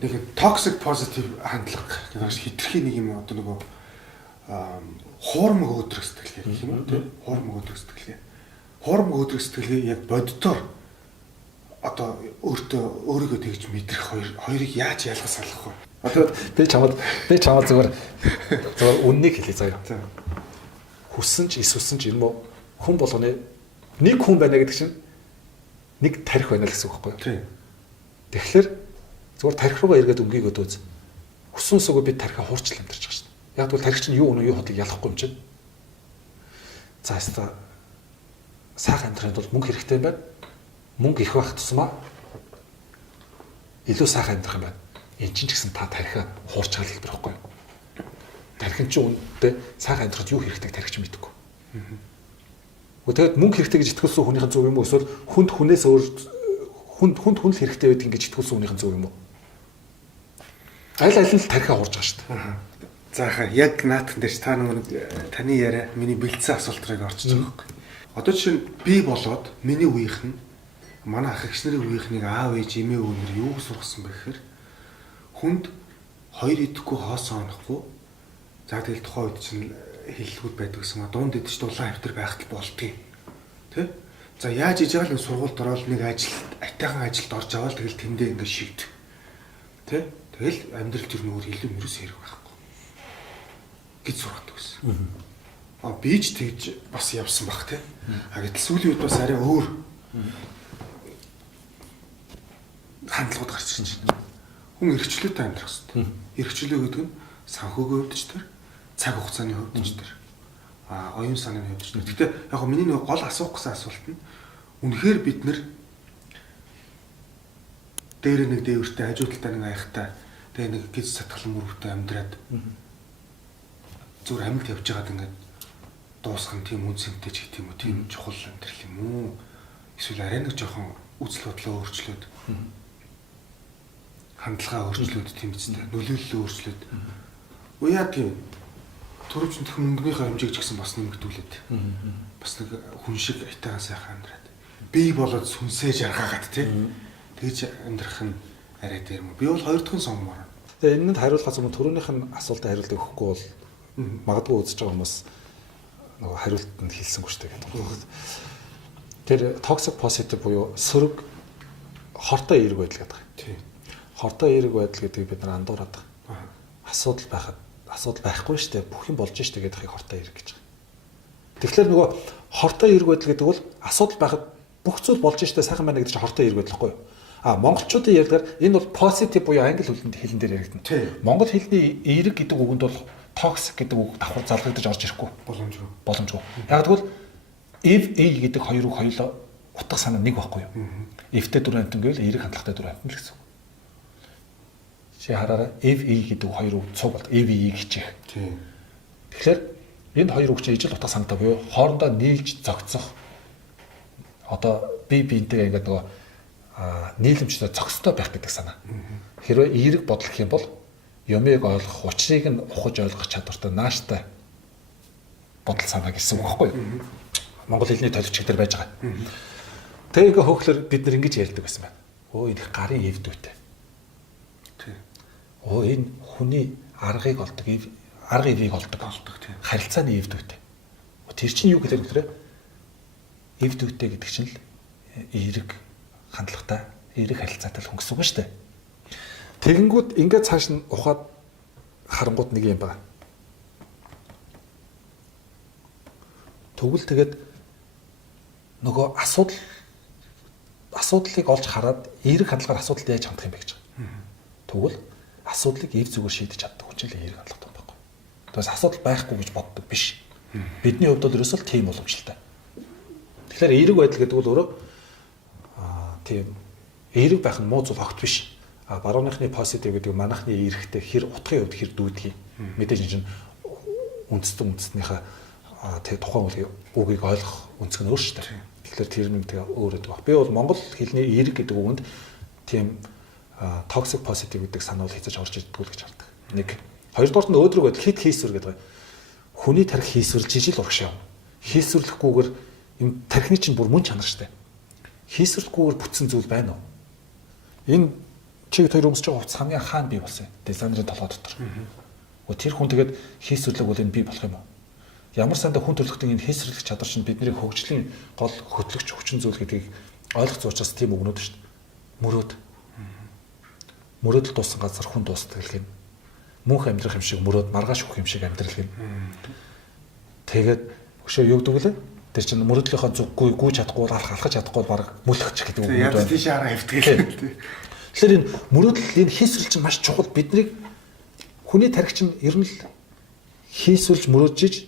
Нэг toxic positive хандлага гэдэг нь хитрхи нэг юм одоо нөгөө хуурмаг өөдрөг сэтгэлгээ гэх юм уу тийм хуурмаг өөдрөг сэтгэлгээ. Хуурмаг өөдрөг сэтгэлгээ яг боддоор одоо өөрийгөө тэгж мэдрэх хоёрыг яаж ялгаж салах вэ? Одоо би чамд зүгээр үннийг хэлье заяа. Хүссэн ч эсвсэн ч юм уу хүн болгоны нэг хүн байна гэдэг чинь нэг тарих байна л гэсэн үг байхгүй юу? Тийм. Тэгэхээр зүгээр тарих руугаа эргээд өнгийгөөд үз. Хүссэн сүгөө би тарихаа хуурчл амьдарч байгаа шүү дээ. Яг тэгвэл тарих чинь юу өнөө юу хотлыг ялахгүй юм чинь. За яста сайхан амьдрахын тулд мөнгө хэрэгтэй юм байна. Мөнгө их байх тусмаа илүү сайхан амьдрах юм байна. Энд чинь ч гэсэн та тарихаа хуурчгаал хэлбэр байхгүй юу? Тархин чинь үнэндээ сайхан амьдрахад юу хэрэгтэй тарих чинь мэдэхгүй. Тэгээд мөнгө хэрэгтэй гэж итгүүлсэн хүнийхэн зөв юм уу эсвэл хүнээс өөр хүнд л хэрэгтэй байдаг гэж итгүүлсэн хүнийхэн зөв юм уу? Аль нь л тарихаа хуурж байгаа шүү дээ. За хаа яг наатан дээр та нэг таны яриа миний бэлдсэн асуултрыг орчиж байгаа байхгүй. Одоо жишээ нь би болоод миний үеийнхэн манай ах эгч нарын үеийнхнийг аав ээж эмээ өвнөр юу сургасан бэ гэхээр хүнд хоёр идэхгүй хоосон онохгүй. За тэгэл тухайн үед чинь хэллэгүүд байдаг гэсэн. Дунд идэж дулаан хавтар байхад болдгийг. Тэ? За яаж иж байгаа л сургуульд ороод нэг айтайхан ажилд орж аваад тэгэл тэндээ ингэ шигд. Тэ? Тэгэл амьдрал төр нөр илүү мөрөс хэрэг байхгүй. Гэж сургадаг гэсэн. Би ч тэгж бас явсан баг тэ. Гэтэл сүүлийн үед бас арай өөр хандлагууд гарч ирж байна. Хүн эрхчлөөтэй амьдрах хэрэгтэй. Эрхчлөө гэдэг нь санхүүгийн хувьд ч тэр, цаг хугацааны хувьд ч тэр, оюун санааны хувьд ч тэр. Гэхдээ яг миний нэг гол асуух гэсэн асуулт нь үнэхээр бид нэр дээр нэг дээвэртэй хажуудалтай нэг аяхтай тэгээ нэг гиз сатгалан мөрөвтэй амьдраад зүгээр амьд явж байгаад ингээд дуусах нь тийм үнцэнтэй ч гэх юм уу, тийм чухал амьдрал юм уу? Эсвэл арай нэг жоохон үзэл бодлоо өөрчлөөд хандлага өөрчлөлт тийм биз дээ. Нөлөөлөл өөрчлөлт. Яа тийм төрөвчөнд мөнгөнийхөө хэмжээг ч гэсэн бас нэмэгдүүлээд. Бас нэг хүн шиг айтайхан сайхан амьдраад. Бий болоод сүнсээ жаргаагаад тийм. Тэгж амьдрах нь арай дээр юм. Би бол хоёр дахь нь сонгомоор. Тэгээ энэнд хариулахаас өмнө түрүүнийх нь асуултад хариулт өгөхгүй бол магадгүй үзэж байгаа хүмүүс нөгөө хариултанд хэлсэнгүй шүү дээ гэдэг. Тэр toxic positive буюу сөрөг хортой эерэг байдал гэдэг. Тийм. Хортой эерэг байдал гэдгийг бид нар андуураад байгаа. Асуудал байхгүй шүү дээ. Бүх юм болж шүү дээ гэдэг их хортой эерэг гэж байгаа. Тэгэхээр нөгөө хортой эерэг байдал гэдэг бол асуудал байхад бүх зүйл болж шүү дээ сайхан байна гэдэг чинь хортой эерэг байдал байхгүй юу? Монголчуудын ярьдгаар энэ бол positive буюу англи хэлэн дээр яригдана. Монгол хэлний эерэг гэдэг үгэнд бол toxic гэдэг үг давхар залгагдаж орж ирэхгүй. Боломжгүй. Яг тэгвэл if a гэдэг хоёр үг хоёулаа утга санаа нэг байхгүй юу? If-тэй дөрвөн амтан гэвэл эерэг хандлагатай дөрвөн амтан л гэсэн үг. Чи хараараа if a гэдэг хоёр үг цуг бол if a гэж. Тийм. Тэгэхээр энэ хоёр үг чинь ижил утга санаатай буюу хоорондоо нийлж зогцох одоо биентэйгээ ингээд нөгөө нийлэмжтэй зохистой байх гэдэг санаа. Хэрвээ эерэг бодлох юм бол юмыг ойлгох, учрыг нь ухаж ойлгох чадвартай нааштай бодол санаа гэсэн үг байхгүй юу? Монгол хэлний толичиг дээр байж байгаа. Тэгээ ингээ хөөхлөр бид нар ингэж ярьдаг байсан байна. Өө энэ гарын эвдүүтэй. Тийм. Өө энэ хүний аргыг олдог, арга эвийг олдог тийм. Харилцааны эвдүүтэй. Тэр чинь юу гэхээр вэ? Эвдүүтэй гэдэг чинь л эерэг хандлагатай, эерэг харилцаатай л хүн гэсэн үг шүү дээ. Тэгэнгүүт ингээд цааш нь ухаад харангууд нэг юм байна. Тэгвэл тэгээд нөгөө асуудлыг олж хараад эерэг хандлагаар асуудалд яаж хандах юм бэ гэж байгаа. Тэгвэл асуудлыг эв зүгээр шийдэж чаддаг хүн чинь л эерэг хандлагатай байхгүй. Тэгээс асуудал байхгүй гэж боддог биш. Бидний хувьд бол ерөөсөө тийм боломжтой. Тэгэхээр эерэг байдал гэдэг бол өөрөө тийм эерэг байх нь муу зүйл огт биш. Барууныхны positive гэдэг манайхны эерэгтэй хэр утгын хувьд хэр дүүдгийг мэдээж чинь үндэстнийхээ тэг тухайн үгийг ойлгох өнцөг нь өөр шүү дээ. Тэгэхээр тэр нэг тэг өөр гэдэг баг. Би бол монгол хэлний эерэг гэдэг үгэнд тийм toxic positive гэдэг санаа бол хэзээ ч орж ирдэггүй л гэж хардаг. Нэг хоёрдугаарт нь өөдрөг байдал хит хийсвэр гэдэг. Хүний тарих хийсвэрлж ижил урагш яв. Хийсвэрлэхгүйгээр энэ тархины чинь бүр мөн чанар шүү дээ. Хийсвэрлэхгүйгээр бүтсэн зүйл байна уу? Энэ чиг хоёр өмсөж байгаа хувцас хамгийн хаана бий болсон юм? Дизайнерын толгой дотор. Тэр хүн тэгээд хийсвэрлэг бол энэ бий болох юм уу? Ямар сандаа хүн төрөлхтөн энэ хийсвэрлэх чадвар чинь бидний хөгжлийн гол хөтлөгч хүчин зүйл гэдгийг ойлгох учраас тийм өгнөд шүү дээ. Мөрөөдөл дууссан газар хүн дуустдаг гэх юм. Мөнх амьдрах юм шиг мөрөөд маргааш өгөх юм шиг амьдрал гэх юм. Тэгээд өшөө юу гэдэг лээ? Тэр чинь мөрөөдлийнхөө зүггүй гүйж чадахгүй алхаж чадахгүй баг мүлхчих гэдэг үг байна. Яг тийш хараа хөвтгөл. Тэгэхээр энэ мөрөөдөл энэ хийсвэрлэл чинь маш чухал. Бидний хүний тарих чинь ер нь л хийсвэрлж мөрөөдж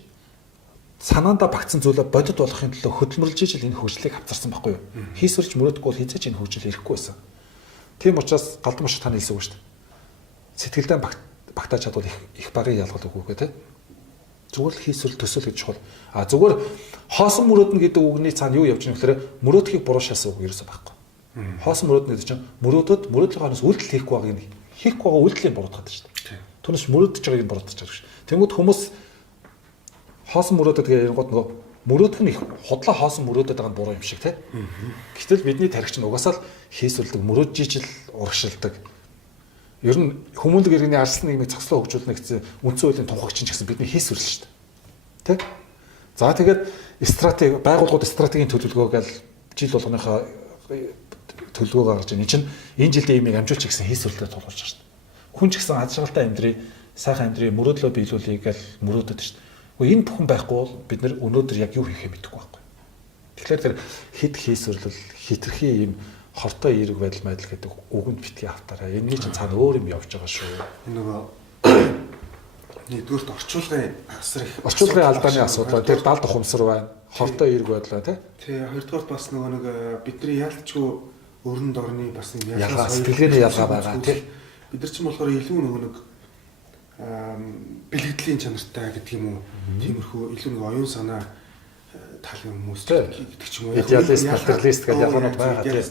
санаандаа багтсан зүйлээ бодит болохын тулд хөдөлмөрлж ижил энэ хөгжлийг авчирсан байхгүй юу? Хийсвэрлж мөрөөдөггүй бол хизээч энэ хөгжил ирэхгүй байсан. Тийм учраас галдан бошиг таны хэлсэн үг шүү дээ. Сэтгэлдээ багтааж чадвал их багын ялгал үгүй гэх тээ. Зүгээр л хийсвэрлэл төсөөл гэж чухал. Зүгээр хоосон мөрөөднө гэдэг үгний цаана юу явж байгаа вэ гэхээр мөрөөдөхийг буруушаасан үг ерөөсөө байхгүй. Хоосон мөрөөднө гэдэг чинь мөрөөдлийн хойноос үйлдэл хийхгүй байгаа үйлдэлийн буруутгаад шүү дээ. Түүнээс мөрөөдөж байгааг нь буруутгаж байгаа шүү. Тэнгүүд хүмүүс хоосон мөрөөдөд гэдэг ярингууд нөгөө мөрөөдөх нь их худлаа хоосон мөрөөдөд байгаа нь буруу юм шиг тий. Гэтэл бидний тарих чинь угаасаа л хийсвэрлдэг мөрөөдж ижил урагшилдаг. Ер нь хүмүүнлэг иргэний арслан нийгмийг цогцлоо хөгжүүлнэ гэсэн үндсэн хуулийн тунхагч чинь гэсэн бидний хийсвэрлэл шүү дээ. Тэ? За тэгээд байгууллагууд стратегийн төлөвлөгөө гэж жил болгоныхоо төлөвлөгөө гаргаж байна. Энэ жилдээ имийг амжуулчих гэсэн хийсвэрлэлээр тулгуурлаж байгаа шүү дээ. Хүн ч гэсэн аз жаргалтай амьдрий, сайхан амьдрий, мөрөөдлөө биелүүлэе гэж мөрөөдөд шүү дээ. Гэхдээ энэ бүхэн байхгүй бол бид нэр өнөөдөр яг юу хийхээ мэдэхгүй байхгүй. Тэгэхээр тэр хэд хийсвэрлэл, хитрхи ийм хортой эерэг байдал гэдэг үгэнд битгий автаараа. Энэний чинь цаана өөр юм явж байгаа шүү. Нөгөө нэгдүгürt орчуулгын алдааны асуудал, тэр далд ухамсар байна. Хортой эерэг байдлаа тий. Хоёрдугаарт бас нөгөө нэг бидний яалтчгүй өрөнд орны бас нэг ялгаа сэтгэлгээний ялгаа байгаа тий. Бид нар ч юм болохоор илүү нөгөө нэг бэлгэдлийн чанартай гэдэг юм уу. Тиймэрхүү илүү нэг оюун санаа талын хүмүүс гэдэг ч юм уу. Идеалист, материалист гэдэг ялгаанууд байгаа тийм.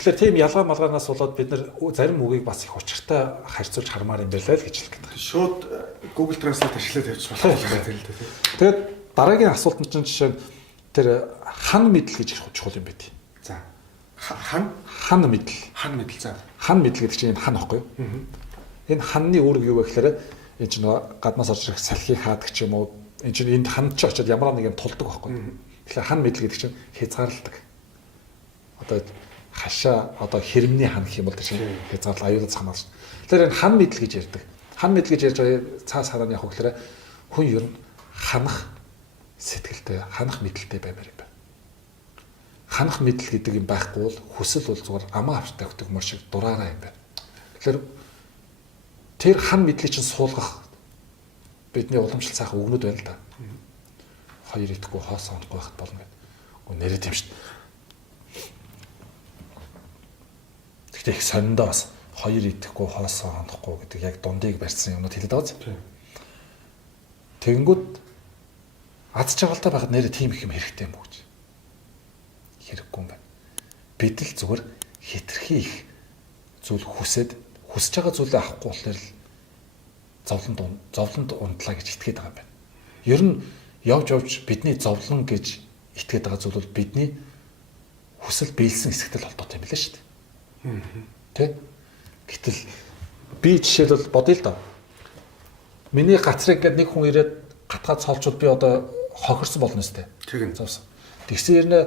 Тэгэхээр тийм ялгаа малгаанаас болоод бид нар зарим үгийг бас их учиртай харьцуулж хармаар юм байлаа л гэж хэлэх гэдэг. Шууд Google Translate ашиглаад тавьчих болох юм байна тийм. Тэгээд дараагийн асуулт нь чинь жишээ нь тэр хан мэдл гэж их чухал юм байт. За. хан мэдл. Хан мэдл за. Хан мэдл гэдэг чинь энэ хан ихгүй юу? Энэ ханны үүрэг юу вэ гэхээр энэ чинь гаднаас орж ирэх салхийг хаадаг ч юм уу. Энэ чинь энд ханд ч очиод ямар нэг юм тулдаг байхгүй юу? Тэгэхээр хан мэдл гэдэг чинь хязгаарладаг. Одоо хашаа одоо хэрэмний хан гэх юм бол тэр чинь хязгаарлал аюулаас хамаарч. Тэгэхээр энэ хан мэдл гэж ярьдаг. Хан мэдл гэж ярьж байгаа цаас хараа яг хөглөрэ хүн ер нь ханах сэтгэлтэй, ханах мэдэлтэй баймаар юм байна. Ханах мэдэл гэдэг юм байхгүй бол хүсэл бол зүгээр амаа авчтай өгдөг мөр шиг дураараа юм байна. Тэгэхээр тэр хан мэдлийг чинь суулгах бидний уламжлал сайхан өгнөд байна л да. Хоёр идэхгүй хоос онохгүй байхад болно гэдэг. Гэхдээ нэрээ тийм шүү дээ. Гэхдээ их сониндоо бас хоёр идэхгүй хоос онохгүй гэдэг яг дундыг барьсан юмнууд хэлээд байгаа зү. Тэгэнгүүт аз жаргалтай байхад нэрээ тийм их юм хэрэгтэй юм уу гэж. Хэрэггүй юм байна. Бид л зүгээр хитрхи их зүйл хүсэж байгаа зүйлээ авахгүй болохоор л зовлонд ундлаа гэж итгээд байгаа юм байна. Ер нь явж бидний зовлон гэж итгээд байгаа зүйл бол бидний хүсэл биелсэн хэсэгтэй л холбоотой юм билээ шүү дээ. Тэ? Гэтэл би жишээлбэл бодъё л доо. Миний гацрыг гээд нэг хүн ирээд гатгаад цолчвол би одоо хохирсон болно шүү дээ. Тийм. Завсан. Тэгсэн хэрнээ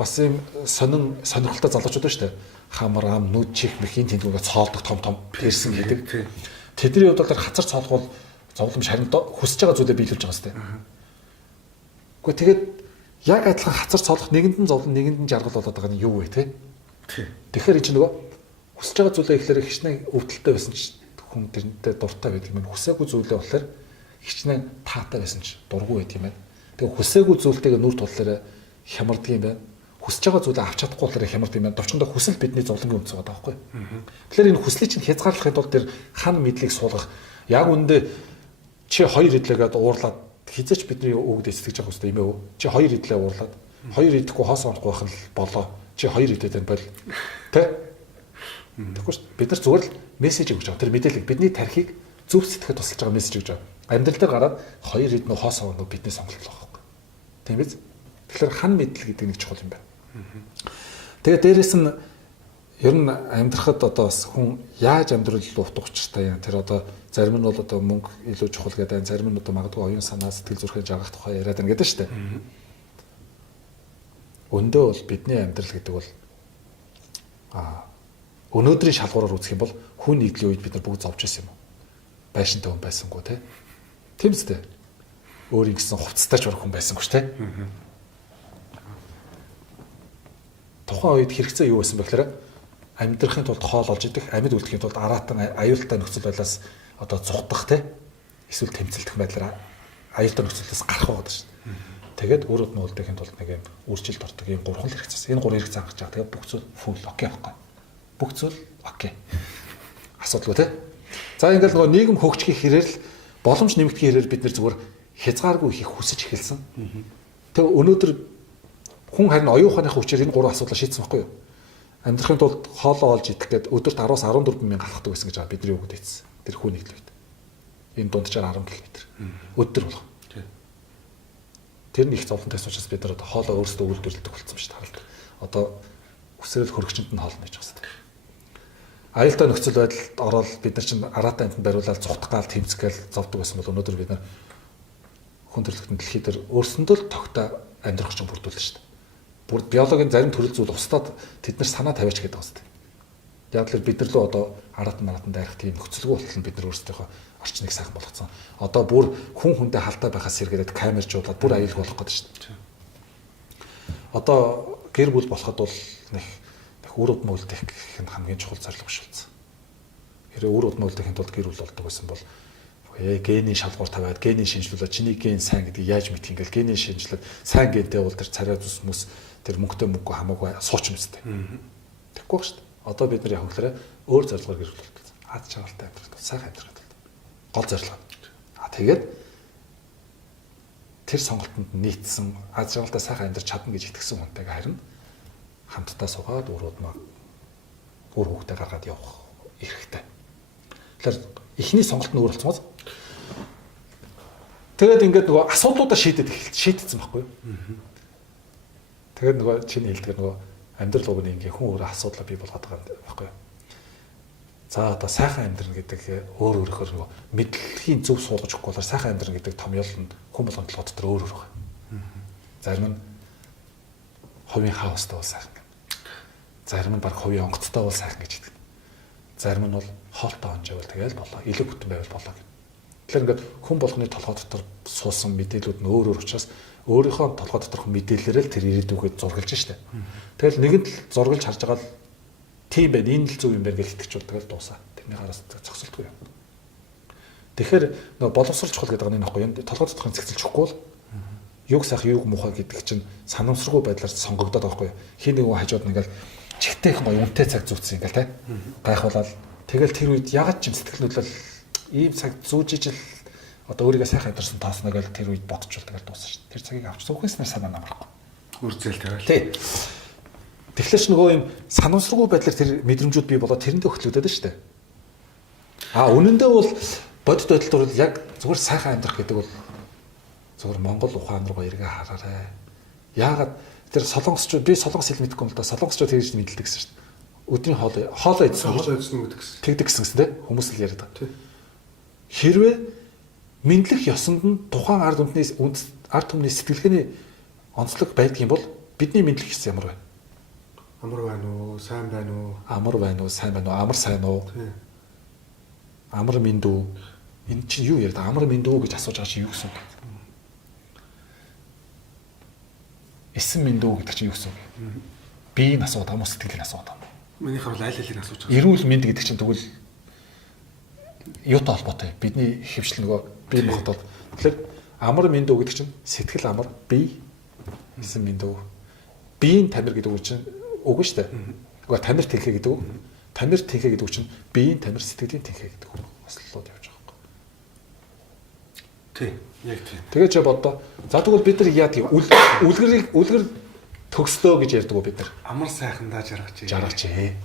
бас юм сонирхолтой залуучууд байна шүү дээ. Хамар ам нүд чих мэхийн тэндгүүгээ цоолдог том персэн гэдэг. Тэдний хувьд бол хацар цоолох бол зовлон шарин хүсэж байгаа зүйлээ биелүүлж байгаа шүү дээ. Гэхдээ тэгээд яг адилхан хацар цоолох нэгэнд нь зовлон нэгэнд нь жаргал болоод байгаа нь юу вэ те? Тэгэхээр энэ чинь нөгөө хүсэж байгаа зүйлээ ихлээр хичнээн өвдөлттэй байсан ч хүн тэрнтэй дуртай байдаг юм. Хүсээгүй зүйлээ болохоор хичнээн таатай байсан ч дургүй байдаг юм байна. Тэгээ хүсээгүй зүйлтэйгээ нүр туллаараа хямардаг юм байна. Хүсэж байгаа зүйлээ авч чадахгүй болохоор хямардаг юм байна. Довчондоо хүсэл бидний зовлонгийн үндэс байгаа байхгүй. Тэгэхээр энэ хүслийг чинь хязгаарлахын тулд тэр хан мэдлийг суулгах яг үндэ чи хоёр идлээгээд уурлаад хизээч бидний өвгд эстгэж байгаа үстэй юм ээ. Чи хоёр идлээ уурлаад хоёр идэхгүй хоос онохгүй байх нь болоо. Чи хоёр идэхэд байна бол тэ? Тэгэхгүй шүү. Бид нар зүгээр л мессеж өгч байгаа. Тэр мэдээлэл бидний тархийг зөв сэтгэхэд тусалж байгаа мессеж өгч байгаа. Амьдрал дээр гараад хоёр иднэ хоос онохгүй бидний сонголт л байгаа. Тийм биз? Тэгэхээр хан мэдл гэдэг нэг чухал юм байна. Тэгээд дээрэс нь ер нь амьдрахад одоо бас хүн яаж амьдрал утга учиртай юм. Тэр одоо зарим нь бол одоо мөнгө илүү чухал гэдэг, зарим нь одоо магадгүй оюун санаа сэтгэл зүрхээ жагах тухай яриад байна гэдэг шүү дээ. Өндөө бол бидний амьдрал гэдэг бол өнөөдрийн шалгуураар үзэх юм бол хүн нийглийн үед бид нар бүгд зовж байсан юм уу? Байшинтай хүн байсангүй те. Тийм үстэй. Өөр ингэсэн хувцастай ч хүн байсангүй ш те. Тухайн үед хэрэгцээ юу байсан бэ гэхээр амьдрахын тулд хоол олж идэх, амьд үлдэхийн тулд араатан аюултай нөхцөл байлаас одоо зүхтах те. Эсвэл тэмцэлдэх байдлаар аюултай нөхцөлөөс гарах байгаад ш. Тэгээд өөр удаа үлдэхийн тулд нэг юм үржилт ордог юм гурван хэрэгцээс. Энэ гурван хэрэгцээ хангаж байгаа. Тэгээд бүх зүйл фул окей байхгүй. Бүх зүйл окей. Асуудалгүй те. За ингээл нөгөө нийгэм хөгжих хэрээр л боломж нэмэгдэх хэрээр бид нэр зүгээр хязгааргүй их хүсэж эхэлсэн. Тэг өнөөдөр хүн харин оюун ухааны хүчээр энэ гурван асуудлаа шийдсэн байхгүй юу? Амьдрахын тулд хоолоо олж идэх гээд өдөрт 10-аас 14 мянга алхдаг байсан гэж байгаа бидний өвгөд ийдсэн. Тэр хүний нийтлүүд. Энэ дунджаар 10 км. Өдөр болго. Тэр нь их зовлонтой учраас бид нар хоолоо өөрсдөө үйлдвэрлэдэг болсон шүү дээ. Одоо үсрэл хөрөгчөнд нь хоол нээж байгаа. Аюултай нөхцөл байдалд ороод бид нар чинь араатай амтнд бариулаад зүхтгаал тэмцгээл зовдөг байсан бол өнөөдөр бид нар хүн төрөлхтөн дэлхий дээр өөрсөндөө л тогтоо амьдрах чинь бүрдүүлнэ шүү дээ. Бүр биологийн зарим төрөл зүйл устдаад тэд нар санаа тавиач гэдэг байгаа юм. Яг л бид нар лөө одоо араатан дайрах тийм нөхцөлгүй болтол бид нар өөрсдийнхөө орчныг сайхан болгоцсон. Одоо бүр хүн хүндээ халдаа байхаас сэргээд камержуулаад бүр аюулгүй болох гэдэг шүү дээ. Одоо гэр бүл болоход бол нэг үр удмаа үлдэх гэх нь хамгийн чухал зорилго биш болсон. Хэрэг үр удмаа үлдэхийн тулд гэр бүл болдог байсан бол гений шалгуур тавиад гений шинжилүүлээд чиний ген сайн гэдгийг яаж мэдэх юм гээл гений шинжилээд сайн гентэй бол тэр царай зүс хүмүүс тэр мөнгөтэй мөнгө хамаагүй сууч юм зү. Тэгэхгүй шүү дээ. Одоо бид нар яг хөлөөрөө өөр зорилгоор гэр бүл болдог. Аз жаргалтай амьдрах, сайхан амьдрах гол зорилго. Тэгээд тэр сонголтонд нийцсэн аз жаргалтай сайхан амьдрах чадна гэж итгэсэн хүнтэйгээ харин хамтдаа суугаад үр удмаа өөр хүүхдээ гаргаад явах эрхтэй. Тэгэхээр эхний сонголт нь өөр болцмоос. Тэгээд ингээд нөгөө асуудлуудаа шийдсэн байхгүй юу? Тэгээд нөгөө чиний хэлдгээр нөгөө амьдрал уг нь ингээ хүн өөрөө асуудлаа бий болгоод байгаа юм байхгүй юу? За одоо сайхан амьдрал гэдэг өөр өөрөөр нөгөө мэдлэгийн зөв суулгаж өгөхгүй болоор сайхан амьдрал гэдэг том ёл нь хүн болгоны толгой дотор өөр өөр байгаа. Зарим нь хувийн хаостай бол сайхан. Зарим нь баг хувийн онгоцтой бол сайхан гэж хэлдэг. Зарим нь бол хоолтой онжойвол тэгэл болоо. Илүү бүтэн байвал болоо гэх. Тэгэхээр ингээд хүн болгоны толгой дотор суусан мэдээлүүд нь өөр өөр учраас өөрийнхөө толгой доторх мэдээлэлээр л тэр ирээдүгээ зургалж штэ. Тэгэл нэгэнд л зургалж харж байгаа л тийм байна. Энэ л зөв юм байна гэж итгэж бол тэгэл дуусаа. Тэрний гараас зогсолтгүй юм. Тэгэхээр нөгөө боловсрол чухал гэдэг нь энэ ихгүй юм. Толгой доторх нь цэгцэлж өгөхгүй бол юг сайх юг муухай гэдэг чинь санамсаргүй байдлаар сонгогдоод байгаа хгүй. Хин нэг хажууд нэгэл чихтэй их гоё үнэтэй цаг зүүцсэн ингээл те. Гайхуулаад тэгэл тэр үед ягаад ч юм сэтгэл хөдлөл ийм цаг зүүжиж л одоо өөрийгөө сайхан амьдсан тааснаа гэл тэр үед бодчихвол тэгэл дуусна шүү. Тэр цагийг авч зүгхээснээр санаа намрахгүй. Үрзэл тавиал. Тий. Тэгэхээр ч нөгөө юм санамсаргүй байдлаар тэр мэдрэмжүүд бий болоод тэрэндээ хөтлөгдөд шүү дээ. Үнэндээ бол бодит байдал бол яг зүгээр сайхан амьдрах гэдэг бол зөвхөн Монгол ухаан руу эргээ хараарай. Яагаад тэр солонгосчууд би солонгос хэл мэдэхгүй юм л да. Солонгосчууд тэгж мэдлдэг гэсэн шүү дээ. Өдрийн хоолоо идсэн гэдэг гэсэн. Тэгдэг гэсэн тийм хүмүүс л яриад байгаа. Хэрвээ мэдлэх ёсонд нь тухайн ард түмний сэтгэлгээний онцлог байдаг юм бол бидний мэдлэх ёс ямар вэ? Амар байна уу? Сайн байна уу? Амар байна уу? Сайн байна уу? Амар сайн уу? Амар минь дүү. Энэ чинь юу яриад амар минь дүү гэж асууж байгаа чинь юу гэсэн үг? Эсэн минь дүү гэдэг чинь юу гэсэн үг? Биеийг асууад байгаа мó сэтгэлийг асууад байгаа. Минийх бол аль алийг асууж байгаа. Эрүүл мэнд гэдэг чинь тэгвэл юутай холбоотой? Бидний хөвшил нөгөө бие махбод. Тэгэхээр амар минь дүү гэдэг чинь сэтгэл амар, бие эсэн минь дүү. Биеийн тамир гэдэг үг чинь үг шүү дээ. Уга тамир тэнхээ гэдэг үг. Тамир тэнхээ гэдэг үг чинь биеийн тамир, сэтгэлийн тэнхээ гэдэг үг. Ослоод явж байгаа юм. Тий, яг тий. Тэгээд ч бодоо. За тэгвэл бид нар яадаг үлгэр төгслөө гэж ярьдаг уу бид нар? Амар сайхандаа жаргаж.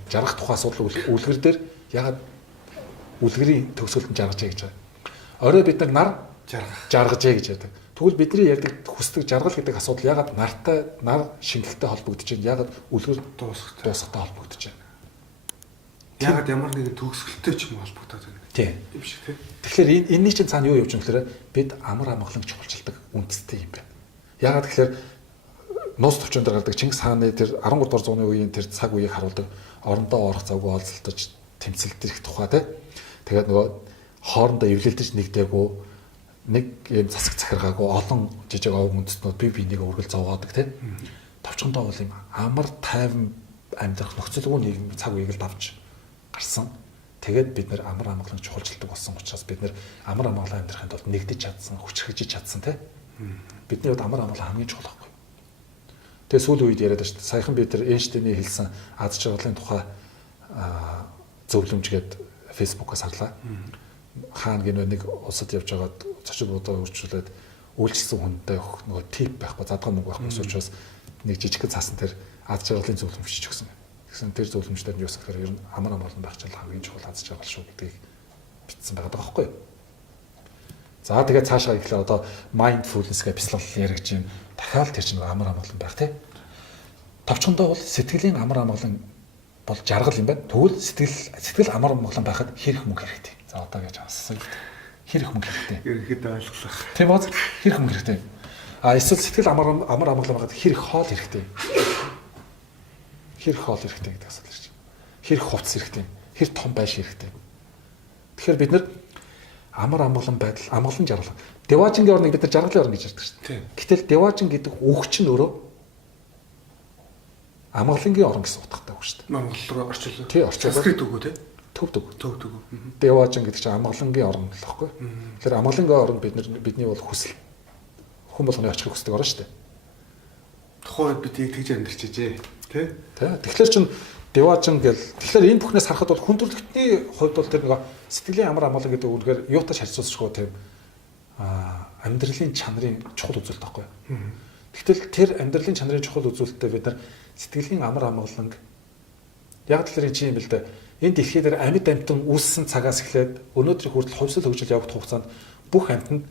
Жаргах тухай асуудал үлгэр дээр ягаад үлгэрийн төгсгөлд жаргаж гэж байгаа. Орой бид нар жаргаж гэж ярьдаг. Тэгвэл бидний ярьдаг хүсдэг жаргал гэдэг асуудал ягаад нар шингэхтэй холбогдож байна? Ягаад үлгэр дуусахтай холбогдож байна? Ягаад ямар нэгэн төгсгөлтэй ч юм холбогдоод байна. Тийм шиг тийм. Тэгэхээр энэний чинь цаана юу явж байгаа гэхээр бид амар амгалан чухалчилдаг үндэстэй юм байна. Ягаад гэхээр нууц төвчөнд гардаг Чингис хааны тэр 13 дугаар зууны үеийн тэр цаг үеийг харуулдаг орондоо орох завгүй олзолтож тэмцэлдэх тухай тийм. Тэгээд нөгөө хоорондоо эвлэлдэж нэгдээгүй нэг юм засаг захиргаагүй олон жижиг овг үндэстнүүд бие биенийг өргөл зовгоодог тийм. Товчхондоо бол юм амар тайван амьдрах нөхцөлгүй нийгэм цаг үеийг л давж гарсан. Тэгээд бид нэр амар амгалан чухалчилдаг болсон учраас бид нэр амар амгалан амьдрахын тулд нэгдэж чадсан, хүчрхэж чадсан тийм. Бидний хувьд амар амгалан хамгийн чухал байхгүй. Тэгээ сүүлийн үед яриад шүү дээ. Саяхан би тэр Эйнштейний хэлсэн аз жаргалын тухай зөвлөмж гээд фэйсбүүкээс харлаа. Хаана гинэ нэг улсад явж байгаад зочид бодоо өөрчлөлээд үйлчлсэн хүнтэй нөгөө тип байхгүй, задгаа мөнгө байхгүй учраас нэг жижигхэн цаасан тэр аз жаргалын зөвлөмж хийж өгсөн. Тэгсэн тэр зөвлөмжлөөр нь юу гэхээр ер нь амар амгалан байх чал хамгийн чухал аз жаргал шүү гэдгийг бичсэн байгаа байхгүй. За тэгээд цаашаа ихлээр одоо mindfulness гэх бяцлал яригч юм. Дахиад тэр чинь амар амгалан байх тий. Товчхондоо бол сэтгэлийн амар амгалан бол жаргал юм байна. Тэгвэл сэтгэл амар амгалан байхад хэрэг мөнгө хэрэгтэй. За одоо гэж асуусан. Хэрэг мөнгө хэрэгтэй. Ерөнхийдөө ойлголоо. Тийм бод хэрэг мөнгө хэрэгтэй. Эсвэл сэтгэл амар амгалан байхад хэрэг хоол хэрэгтэй. Хэрэг хоол хэрэгтэй гэдэг асуудал ирж байна. Хэрэг хувцас хэрэгтэй. Хэрэг том байш хэрэгтэй. Тэгэхээр бид нар амар амгалан байдал, амгалан жаргал. Деважингийн орныг бид нар жаргалын орн гэж ярьдаг шүү дээ. Гэтэл деважин гэдэг үг чинь өөрөө амгалангийн орн гэсэн утгатай үг шүү дээ. Монгол руу орчуулсан. Тий, орчуулсан. Санскрит үг үү те? Төвдөг. Деважин гэдэг чинь амгалангийн орн л байхгүй. Тэгэхээр амгалангийн орнд бидний бол хүсэл хүн болгоны очихыг хүсдэг орн шүү дээ. Тухайн үед бид тэгж амьдарч ижээ. Тэ? Тэгэхээр чин деважин гэл тэгэхээр энэ бүхнээс харахад бол хүндрэлтний хувьд бол тэр нэг сэтгэлийн амар амгалан гэдэг үгээр юутай харьцуулсахгүй тийм амьдралын чанарын чухал үзүүлэлт байхгүй. Тэгтэл тэр амьдралын чанарын чухал үзүүлэлтээ бид нар сэтгэлийн амар амгаланг Яг л тэр чинь юм л да. Энэ дэлхий дээр амьд амьтан үүссэн цагаас эхлээд өнөөдрийн хүртэл хувьсэл хөгжил явагдах хугацаанд бүх амьтанд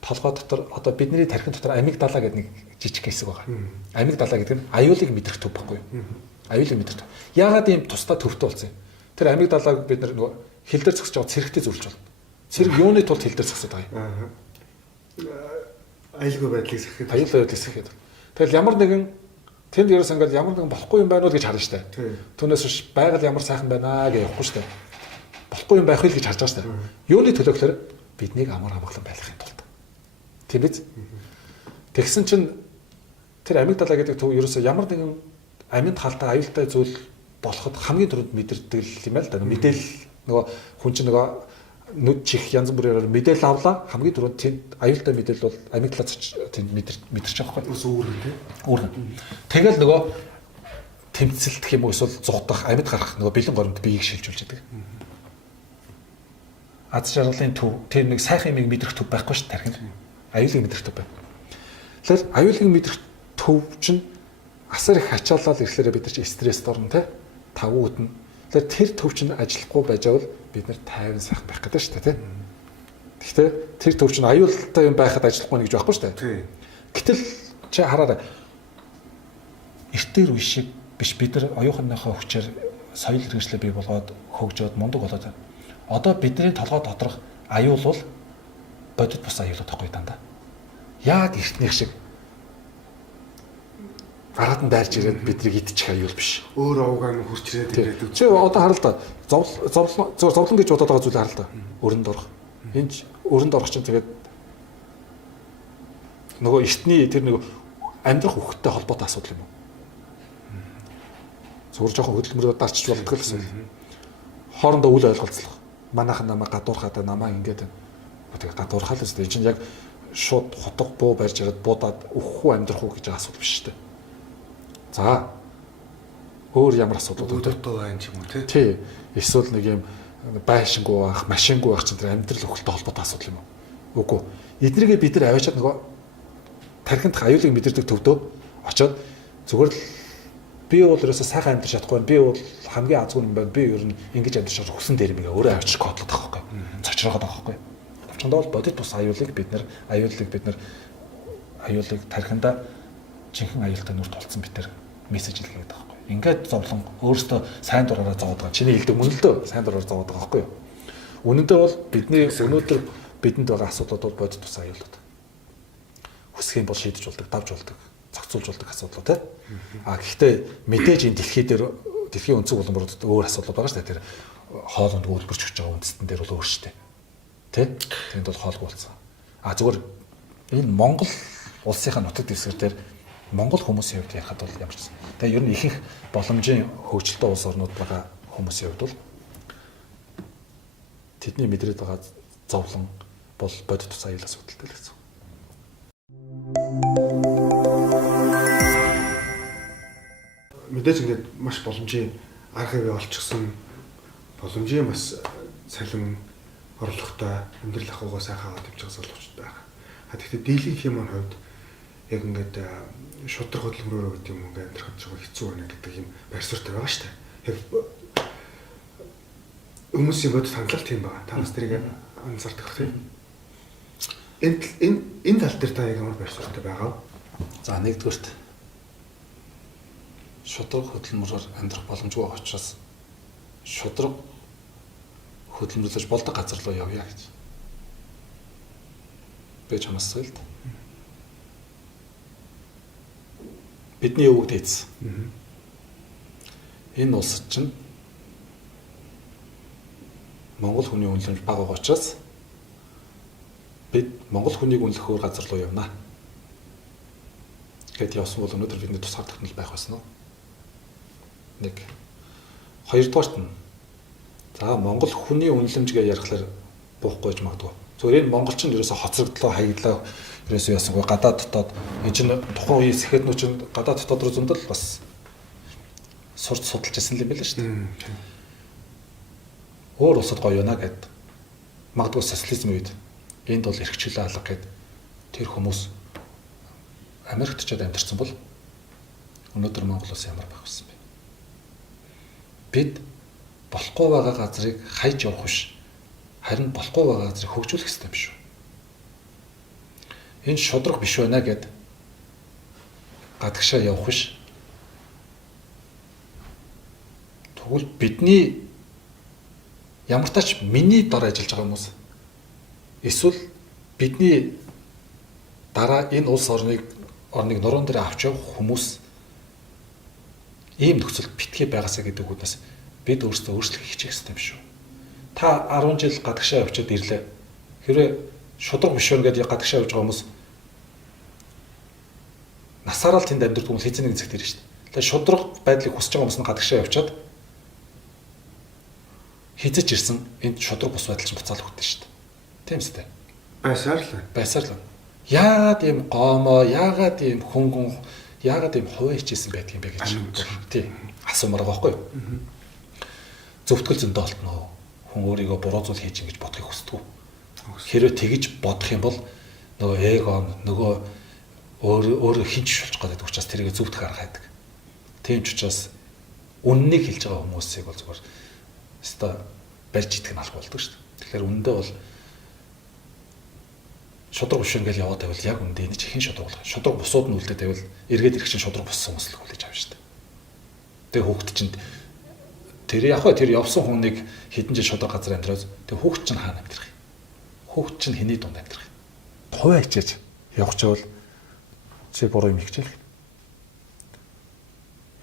толгой дотор одоо бидний тархин дотор амигдала гэдэг нэг жижиг хэсэг байгаа. Амигдала гэдэг нь аюулыг мэдрэх төв байхгүй юу? Аюулыг мэдрэх. Яагаад ийм тусдаа төвтэй болсон юм? Тэр амигдалааг бид нөгөө хил дээр зогсож байгаа цэрэгтэй зөвлөж байна. Цэрэг юуны тулд хил дээр зогсоод байгаа юм? Аюулгүй байдлыг сахиад. Аюулгүй байдлыг сахиад. Тэгэл ямар нэгэн тэнд ерөөс ингээд ямар нэгэн болохгүй юм байна уу гэж харна штэ. Түүнээс биш байгаль ямар сайхан байна гэж явахгүй штэ. Болохгүй юм байх үйл гэж харж байгаа штэ. Юуны төлөө гэхээр биднийг амар амгалан байлгахын тулд. Тийм биз? Тэгсэн чинь тэр амигдала гэдэг төв ерөөсөө ямар нэгэн амьд халтай аюултай зүйл болоход хамгийн түрүүнд мэдэрдэг юм байна л да. Мэдээлэл нөгөө хүн чинь нөгөө нүд чих янз бүрээр мэдээлэл авлаа. Хамгийн түрүүнд тэнд аюултай мэдээлэл бол амигдалаас тэнд мэдэрч байгаа байхгүй. Ус үүрэн тий. Үүрэн. Тэгэл нөгөө тэмцэлдэх юм уу эсвэл зугдах амьд гарах нөгөө бэлэн горимд биеийг шилжүүлж яадаг. Аз жаргалын төв тэр нэг сайхан юмыг мэдрэх төв байхгүй шүү тархинд. Аюулыг мэдрэх төв байна. Тэгэхээр аюулыг мэдрэх төв чинь асар их ачаалал ирэхлээр бид нар чи стресст орно те. Тавуу үтэн. Тэгэхээр тэр төв чинь ажиллахгүй байж байвал бид нар тайван сайхан байх гэдэг шүү дээ те. Гэхдээ тэр төв чинь аюултай юм байхад ажиллахгүй гэж байхгүй шүү дээ. Гэтэл чи хараарай. Эртээр үе шиг биш бид нар оюухныхаа хүчээр соёл хэрэгслээ бий болгоод хөгжөөд мундаг болоод байна. Одоо бидний толгой доторх аюул бол бодит бус аюулууд байхгүй дандаа. Яг эртнийх шиг гараад нь дайрж ирээд биднийг идчих аюул биш. Өөр овгаа нь хурч ирээд ирээд. Чи одоо хараа л да. Зовлон гэж бодоод байгаа зүйл хараа л да. Өрөнд орох. Энд өрөнд орох чинь тэгээд нөгөө эртний тэр нэг амьдрах хөвгттэй холбоотой асуудал юм уу? Зүгээр жоохон хөдөлмөрөөр дарчиж болдог л гэсэн. Хоорондоо үл ойлголцлох. Манайхан намайг гадуурхаад намайг ингээд тэгээд гадуурхаад л үстэй. Энд чинь яг шууд хотго буу барьж ирээд буудаад өөхөө амьдрах уу гэж асуудал биш шүү дээ. За. Өөр ямар асуудал өдөртөө байна ч юм уу тий. Эсвэл нэг юм байшингүй байх, машингүй байх чинь тэр амьдрал өхөлтэй холбоотой асуудал юм уу? Үгүй. Эднийгээ бид нар аваачаад нөгөө тархинд аюулыг мэдэрдэг төвдөө очоод зүгээр л би бол ерөөсөө сайхан амьдрч чадахгүй байна. Би бол хамгийн азгүй юм байна. Би ер нь ингэж амьдрч чадах хүсэн дээрмигээ өөрөө авчиж кодлоод байгаа байхгүй. Цочроогоод байгаа байхгүй. Төвчөндөө бол бодит бус аюулыг бид нар аюулыг тархиндаа жинхэнэ аюултай нүрт толцсон битэр мессеж илгээгээд байгаа байхгүй. Ингээд зовлон өөрөөсөө сайн дураараа зовоод байгаа. Чиний хэлдэг мөн л дөө сайн дураараа зовоод байгаа байхгүй юу? Үнэндээ бол бидний өнөөдөр бидэнд байгаа асуудлууд бол бодит бус аюулууд. Хүсэх юм бол шийдэж болдог, давж болдог, зохицуулж болдог асуудлууд тий. Гэхдээ мэдээж энэ дэлхийн өнцөг буланбарууд өөр асуудлууд байгаа шүү дээ. Тэр хоолнд үйлдвэрч өгч байгаа үндэстэн дээр бол өөр шүү дээ. Тий? Тэнд бол хоолгүй болсон. Зүгээр энэ Монгол улсынхаа нутаг дэвсгэр дээр Монгол хүмүүсийн хувьд ярихад бол ямар ч. Тэгээ ер нь ихэнх боломжийн хөгжилтэй улс орнууд байгаа хүмүүсийн хувьд бол тэдний мэдрээд байгаа зовлон бол бодит тус аюул асуудалтай л гэсэн. Мэдээж ингээд маш боломжийн архив олчихсон боломжийн бас салин орлоготой амьдрал ахуйгаа сайхан аваад явж байгаа залуучууд байна. Тэгэхдээ дийлэнх юм хувьд яг ингээд шудраг хөдөлмөрөөр гэдэг юм ингээд амьдрахад жоохон хэцүү байна гэдэг юм байр суурьтай байгаа шүү дээ. Яг хүмүүсийн бодит хандлага тийм байгаа. Та бас тэрийг анзаардаг тийм. Энэ тал дээр та яг ямар байр суурьтай байгаа вэ? За нэгдүгürt шудраг хөдөлмөрөөр амьдрах боломжгүй байгаа учраас шудраг хөдөлмөрлөж болдог газар руу явъя гэж. Би чамссан л да. Бидний өвөг дээдс. Энэ улс чинь Монгол хүний үнэлэмж бага байгаа учраас бид Монгол хүнийг үнэлэх өөр газар руу явна. Гэт явсан бол өнөөдөр бидний тусгаар тогтнол байх байсан уу? Нэг. Хоёрдугаарт нь за Монгол хүний үнэлэмжгээ ярихлаар буухгүй ч магадгүй. Зүгээр энэ монголчин ерөөсө хоцрогдлоо хаягдлаа ерөөсө ясангүй гадаад дотоод энэ чинь тухайн үеийн сэхэднүүд чинь гадаад дотоод руу зөндөл бас сурч судалж ирсэн юм байл шүү дээ. Өөр улсад гоё юна гэд магадгүй социализм үед энд бол эрхчлөө алга гэд тэр хүмүүс Америкт ч амьдарсан бол өнөөдөр Монгол улс ямар байх вэ? бид болохгүй байгаа газрыг хайж явах биш. Харин болохгүй байгаа газрыг хөгжүүлэх хэрэгтэй юм шүү. Энэ шудраг биш байна гэд гадагшаа явах биш. Тэгвэл бидний ямар тач миний дор ажиллаж байгаа хүмүүс эсвэл бидний дараа энэ улс орныг нуруунд дээр авч явах хүмүүс ийм нөхцөлд битгий байгаасаа гэдэг үгнээс бид өөрсдөө өөрчлөх хичээх хэрэгтэй юм шүү. Та 10 жил гадагшаа явчиад ирлээ. Хэрвээ шудраг биш вэ гэдээ гадагшаа явж байгаа хүмүүс насаараа л тэнд амьдрэх хүмүүс хэзээ нэг зэгт ирнэ шүү дээ. Тэгэхээр шудраг байдлыг хүсэж байгаа хүмүүс нь гадагшаа явчаад хизэж ирсэн энд шудраг бус байдал чинь буцаал өгдөн шүү дээ. Тийм үстэй. Байсаар л. Яагаад ийм гомоо, яагаад ийм хөнгөн, яагаад ийм хуваа хичээсэн байдаг юм бэ гэж тийм асуумаар байгаа байхгүй юу? Зөвтгөл зөндөө олтноо. Хүн өөрийгөө буруу зүйл хийж ингэж бодохыг хүсдэг. Хэрвээ тэгж бодох юм бол нөгөө эго нөгөө өөрөө хинч шулж гадаг учраас тэрийг зөвтгөх арга хайдаг. Тийм ч учраас үннийг хэлж байгаа хүмүүсийг бол зүгээр өстой барьж идэх нь алга болдог шүү дээ. Тэгэхээр үндэ бол шудраг биш ингээл яваад байвал яг үндэ энэ чихэн шудраг болох. Шудраг бусууд нь үлдээд байвал эргээд ирэх чинь шудраг буссан хүмүүс л хүлээж авна шүү дээ. Тэгээ хүүхэд чинь тэр яг хөө тэр явсан хүнийг хэдэн жил шудраг газар амьдраад тэгээ хүүхэд чинь хаана амьдрах юм? Хүүхэд чинь хэний дунд амьдрах юм? Хуваа хичээж явах чавал чи буруу юм хичээл.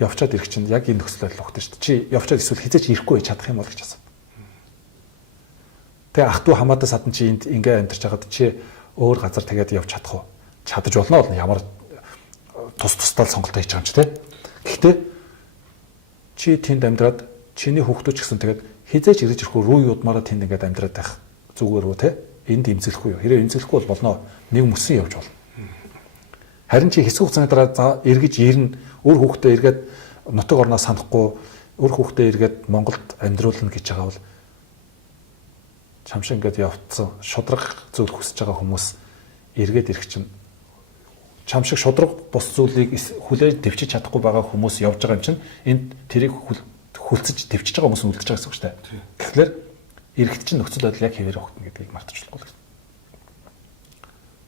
Явчаад ирэх чинь яг энэ нөхцөл байдал өгдөн шүү дээ. Чи явчаад эсвэл хизээч ирэхгүй чадах юм бол гэж асуу. Тэгээ ах トゥ хамаатаас хатан чи энд ингээ амьдарч байгаад чи өөр газар тэгээд явж чадах уу? Чадаж болно бол ямар тусдаа сонголтоо хийж байгаа юм чи тэ. Гэхдээ чи тэнд амьдраад чиний хүүхдүүд ч гэсэн тэгээд хизээч ирж ирэхгүй рүү юудмаараа тэнд ингээд амьдраад байх зүгээр үү тэ? Энд имзэлэхгүй юу? Хэрэг имзэлэхгүй бол болно. Нэг мөсөн явж болно. Харин чи хэсэг хугацааны дараа эргэж ирнэ, өөр хүүхдээ эргээд нутаг орноо санахгүй, өөр хүүхдээ эргээд Монголд амьдруулна гэж байгаа бол чамшиг ингээд явцсан шудраг зүйл хүсэж байгаа хүмүүс эргээд ирэх чинь чамшиг шудраг бус зүйлийг хүлээж дэвчиж чадахгүй байгаа хүмүүс явж байгаа юм чинь энд тэрийг хүлцэж дэвчиж байгаа хүмүүс үлдчихэж байгаа гэсэн үг шүү дээ. Тэгэхээр эргэт чинь нөхцөл байдал яг хэвээр өгтөн гэдгийг мартчихлахгүй.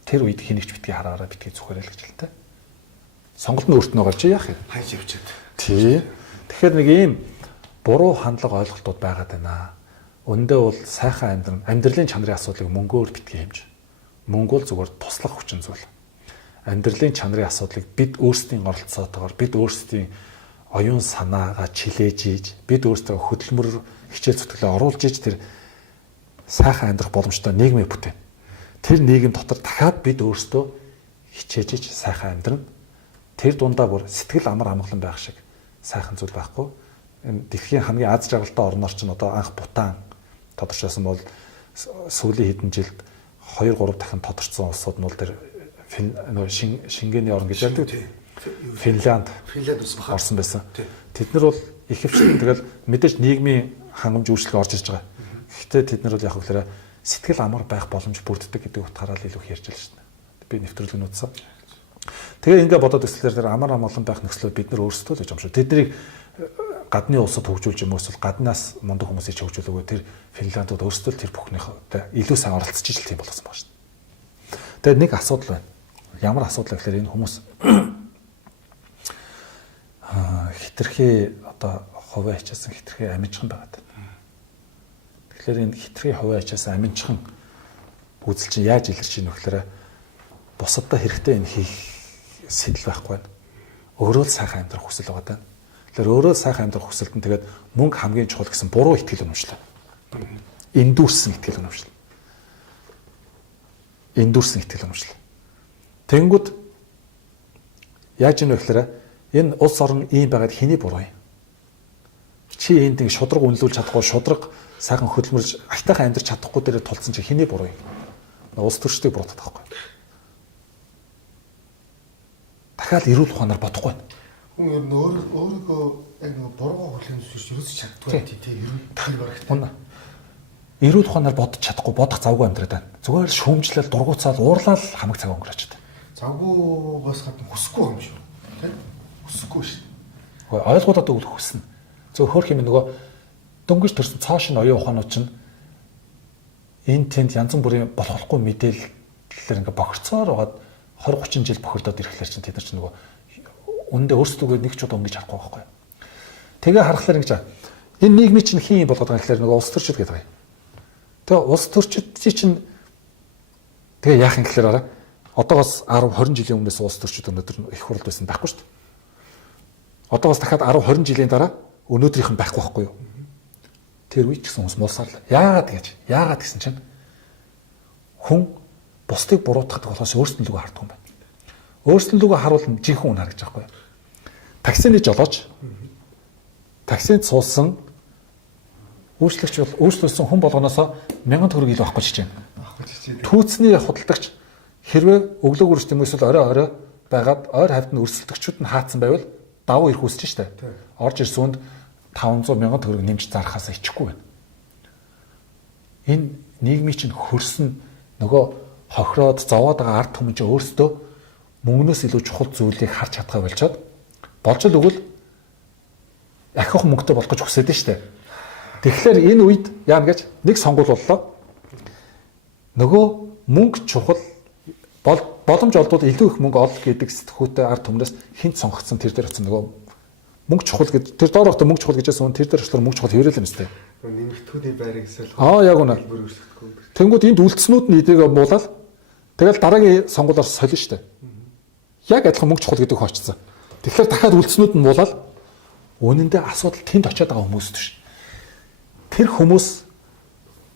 Тэр үед хинэгч битгий хараараа битгий зүхээрэл гэж л та. Сонголт нь өөртөө гарч яах юм? Хайж явчихад. Тий. Тэгэхээр нэг ийм буруу хандлага ойлголтууд байгаад байна. Өндөө бол сайхан амьдралын чанарын асуудлыг мөнгөөр битгий хэмж. Мөнгө бол зүгээр туслах хүчин зүйл. Амьдралын чанарын асуудлыг бид өөрсдийн оролцоотойгоор бид өөрсдийн оюун санаагаа чилээж ийж, бид өөрсдөө хөдөлмөр хичээл зүтгэлээ оруулж ийж тэр сайхан амьдрах боломжтой нийгмийг бүтээн. Тэр нийгэм дотор дахиад бид өөрсдөө хичээж ич сайхан амьдрна. Тэр дундаа бүр сэтгэл амар амгалан байх шиг сайхан зүйл байхгүй. Энэ дэлхийн хамгийн аз жаргалтай орноор ч одоо анх Бутан тодорчсон бол сүүлийн хэдэн жилд 2-3 дахин тодорцсон улсууд нь бол тэр Шингэний орн гэж ярьдаг. Финлянд орсон байсан. Тэд нар бол ихэвчлэн тэгэл мэдээж нийгмийн хангамж өөрчлөлт орж ирж байгаа. Гэхдээ тэд нар бол яг хөглөрөө сэтгэл амар байх боломж бүрддэг гэдэг утгаараа л илүү их ярьж байна шүү дээ. Би нэвтрүүлэг нутсан. Тэгээ ингээ бодоод өслөөр тэр амар амгалан байх нөхцөлөд бид нар өөрсдөө л гэж юм шүү. Тэднийг гадны улсад хөгжүүлж юм уус гаднаас мундаг хүмүүсийг хөгжүүлээгөө тэр Финландууд өөрсдөө л тэр бүхнийхээ илүү сайн оролцож ижил тийм болсон байна шүү дээ. Тэгээ нэг асуудал байна. Ямар асуудал вэ гэхээр энэ хүмүүс хитрхи одоо хуваа хичээсэн хитрхи амжихан байгаад байна. Тэгэхээр энэ хитрхи хуваа хичээсэн амжихан үзэл чинь яаж илэрч ийн вэ гэхээр бусадтай хэрэгтэй энэ хийх сэтэл байхгүй байна. Өөрөө л сайхан амьдрах хүсэл байгаа даа. Тэгэхээр өөрөө л сайхан амьдрах хүсэлд нь тэгээд мөнгө хамгийн чухал гэсэн буруу итгэл үнэмшлээ. Эндүүрсэн итгэл үнэмшил. Эндүүрсэн итгэл үнэмшил. Тэнгүүд яаж юм бэ гэхээр энэ улс орн ийм байгаад хэний буруу юм? Чи энд нэг шудраг үнэлүүлж чадахгүй, шудраг сайхан хөдөлмөрж айтайхан амьдарч чадахгүй дээр тулцсан чи хэний буруу юм? Улс төрчдийг буруутгах байхгүй. Дахиад эрүүл ухаанаар бодохгүй байна. Хүн ер нь өөрийгөө яг нэг буруугаа хүлээн зөвшөөрч ерөөс чаддгүй тий ерөөд дахин барагт. Эрүүл ухаанаар бодож чадахгүй, бодох завгүй амьдраад байна. Зүгээр шүүмжлэл, дургуцаад, уурлал хамаг цаг өнгөрөөч та. Завгүйгоос гадна хүсэхгүй юм шүү. Тий? Хүсэхгүй шүү. Ойлгуулаад өгөх хүснэ. Зөв хөөх юм нөгөө дөнгөж төрсэн цоо шин оюун ухаанууд чинь энэ тэнд янз бүрийн болохгүй мэдээлэлээр ингээ бохирцоор байгаад 20 30 жил бохирдоод ирэхлээр чинь тэд нар чинь нөгөө үндэ өөрсдөө нэг ч удаа өнгөж харахгүй байхгүй. Тэгээ харахаар ингэж энэ нийгмийн чинь хин болгоод байгаа гэхээр нөгөө улс төрчид гэдэг байгаа. Тэгээ улс төрчид чинь тэгээ яах юм гэхээр араа одоогоос 10 20 жилийн өмнөөс улс төрчид өнөөдөр их хурд байсан байхгүй шүү дээ. Одоогоос дахиад 10 20 жилийн дараа өнөөдрийнх нь байхгүй байхгүй юу? Тэр үе ч гэсэн хүмүүс муусаарлаа. Яагаад гэсэн чинь хүн бусдыг буруутгадаг болохоос өөрсдөө лүгөө харддаг юм байна. Өөрсдөө лүгөө харуулна жинхэнэ хүн харагдаж байгаа байхгүй юу? Таксины жолооч таксинд суусан үйлчлэгч бол өөрсдөөсөн хүн болгоноос 1000 төгрөг илүү авахгүй ч чинь. Түүцний худалдагч хэрвээ өглөөг үрж тийм эсвэл орой байгаад ойр хавьд нь өрсөлдөгчүүд нь хаацсан байвал давуу ирэх үсэж штэ. Орж ирсүнд 500,000 төгрөг нэмж зарахаас ичихгүй байна. Энэ нийгмийн чинь хөрсөн нөгөө хохироод зовоод байгаа ард түмэн чинь өөрсдөө мөнгнөөс илүү чухал зүйлийг харж чадхаа болчоод болж л өгвөл ахих мөнгөтэй болох гэж хүсэж штэ. Тэгэхээр энэ үед яана гэж нэг сонгуул боллоо. Нөгөө мөнгө чухал боломж олдвол илүү их мөнгө олох гэдэг сэтгүүтэй ард түмнээс хинт сонгогдсон тэр дээр очсон нөгөө мөнгө чухал гэж тэр доор ихтэй мөнгө чухал гэжсэн тэр дээр очлоор мөнгө чухал хэврэл юм сте. Нэмэгдэхүүний байрыг эсэл. Яг үнэ. Тэнгүүд энд үлдснүүд нь эдийг муулаад тэгэл дараагийн сонгуулиар солино штэ. Яг адилхан мөнгө чухал гэдэг хоочсон. Тэгэхээр дахиад үлдснүүд нь муулаад үнэндээ асуудал тэнд очиад байгаа хүмүүс төш. Тэр хүмүүс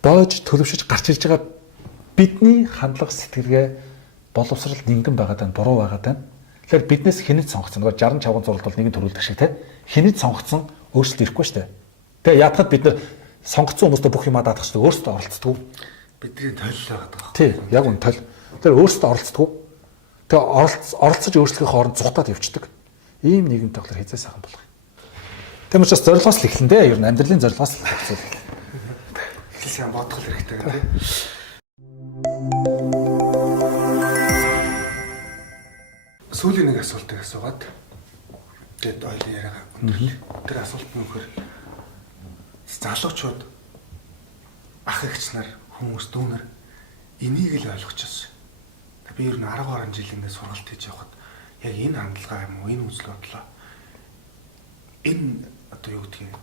боож төлөвшөж гарч ирж байгаа бидний хандлага сэтгэлгээ боловсрал нингэн байгаад байна, буруу байгаад байна. Тэгэхээр биднээс хинэж сонгогдсон. Нөгөө 60 50 зурлал бол нэгэн төрүүлдэг шиг те. Хинэж сонгогдсон өөрчлөлт ирэхгүй шүү дээ. Тэгээ яатахад бид нар сонгогдсон хүмүүстээ бүх юмаа даатгах шүү дээ. Өөрсдөө оролцдог. Бидний тойлол байгаа даа. Тий, яг үн тойл. Тэр өөрсдөө оролцдог. Тэгээ оролцож өөрчлөхийн хооронд зүхтаад явцдаг. Ийм нийгэмтэй болохоор хязгаар сайхан болох юм. Тийм учраас зорилгоос л эхлэн дээ. Ер нь амьдралын зорилгоос л эхэлсэн. Хэлсэн бодгол хэрэгтэй тийм. Сүүлийн нэг асуултыг асуугаад тэгээд ойлын яриагаа өндөрлөө. Тэр асуулт нь вөхөр залуучууд ах эгч нар хүмүүс дүүнэр энийг л ойлгочихсон. Би ер нь 10 гаруй жил ингээд сургалт хийж явахад яг энэ хандлага юм уу энэ үзэл бодлоо энэ одоо юу гэдгийг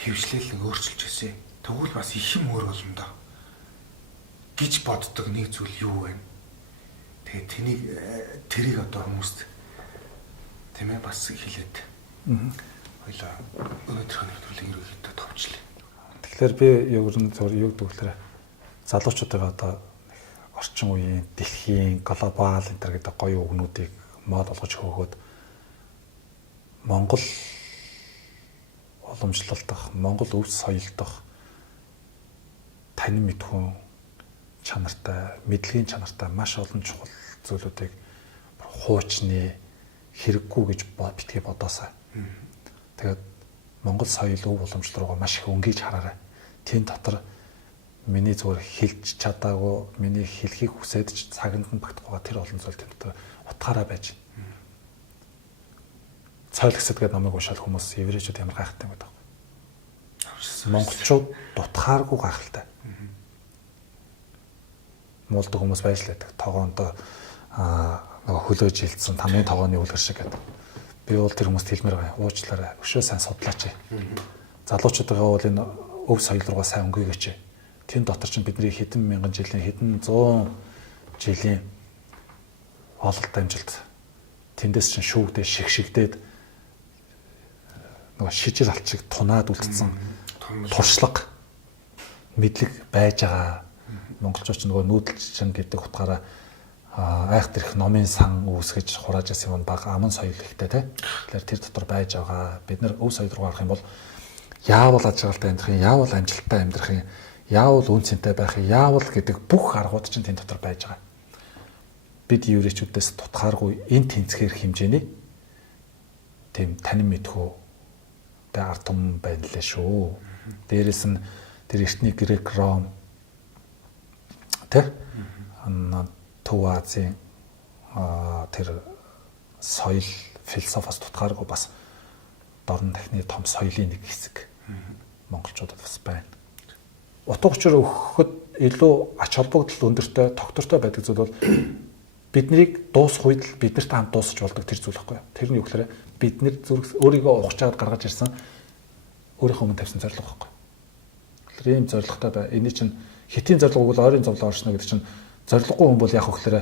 хөвчлэл нэг өөрчилж ирсэн. Тэгвэл бас их юм өөр болно доо гэж боддог нэг зүйл юу вэ? Тэгээд тэрийг одоо хүмүүст тийм ээ бас хэлээд. Хоёлаа өнөөдрийн нэвтрүүлгийг ерөөхдөө товчлээ. Тэгэхээр би юу гэдэг вэ? Залуучуудаа одоо орчин үеийн дэлхийн глобал энэ төр гэдэг гоё үгнүүдийг мод олгож хөөгөөд Монгол уламжлалдах, Монгол өв соёлдох танин мэдхүн чанартай, мэдлэгийн чанартай маш олон чухал зүйлүүдийг хуучны хэрэггүй гэж битгий бодоосаа. Тэгээд Монгол соёл өв уламжлал руугаа маш их өнгөж хараарай. Тэн дотор миний зүгээр хэлж чадаагүй, миний хэлхийг хүсээд ч цаганд нь багтахгүй тэр олон зүйл тэн дотор утгаараа байж. Цойл гэсэд гэдэг намайг уушаал хүмүүс еврейчүүд ямар гайхалтай юм бэ? Монголчууд дутхааргүй гайхалтай. Муулдаг хүмүүс байж лээдэг. Тогоондоо нөгөө хөлөөж хилцсэн тамийн тогооны үлгэр шиг гэдэг. Би бол тэр хүмүүст хэлмээр байгаа. Уучлаарай. Өшөө сайн судлаач. Залуучуудаа бол энэ өв соёл руугаа сайн өнгөйгээч. Тэн дотор чинь бидний хэдэн мянган жилийн, хэдэн 100 жилийн ололт амжилт тэндээс чинь шүүгдээ шигшигдээд нөгөө шижир алчиг тунаад үлдсэн туршлага мэдлэг байж байгаа. Монголчууд ч нөгөө нүүдэлчин гэдэг утгаараа айхтар их номын сан үүсгэж хурааж байсан юм баг аман соёл ихтэй тий. Тэгэхээр тэр дотор байж байгаа. Бид нар өв соёл руу гарах юм бол яавал ажиглалтай амьдрах юм, яавал амжилттай амьдрах юм, яавал үнцэнтэй байх юм, яавал гэдэг бүх аргууд чинь тэн дотор байж байгаа. Бид еврейчүүдээс тутгааргүй энэ тэнцвэр хэмжээний тийм танин мэдхүү тэ ард түмэн байна лээ шүү. Дээрээс нь тэр эртний Грек, Ром тэ Төв Азийн тэр соёл философоос тутгааргүй бас дорн дахны том соёлын нэг хэсэг монголчуудад бас байна. Утга учир өгөхөд илүү ач холбогдол өндөртэй, тогтвортой байдаг зүйл бол биднийг дуусах үед л биднэрт хамт дуусч болдог тэр зүйл байхгүй юу? Тэр нь юу гэхээр бид нэр зүрх өөрийгөө ухаж аваад гаргаж ирсэн өөрийнхөө өмнө тавьсан зорилго байхгүй юу? Тэгэхээр ийм зорилготой бай. Эний чинь хэтийн зорилго бол ойрын зовлон оршно гэдэг чинь зорилгогүй хүн бол яг хөөхлөөр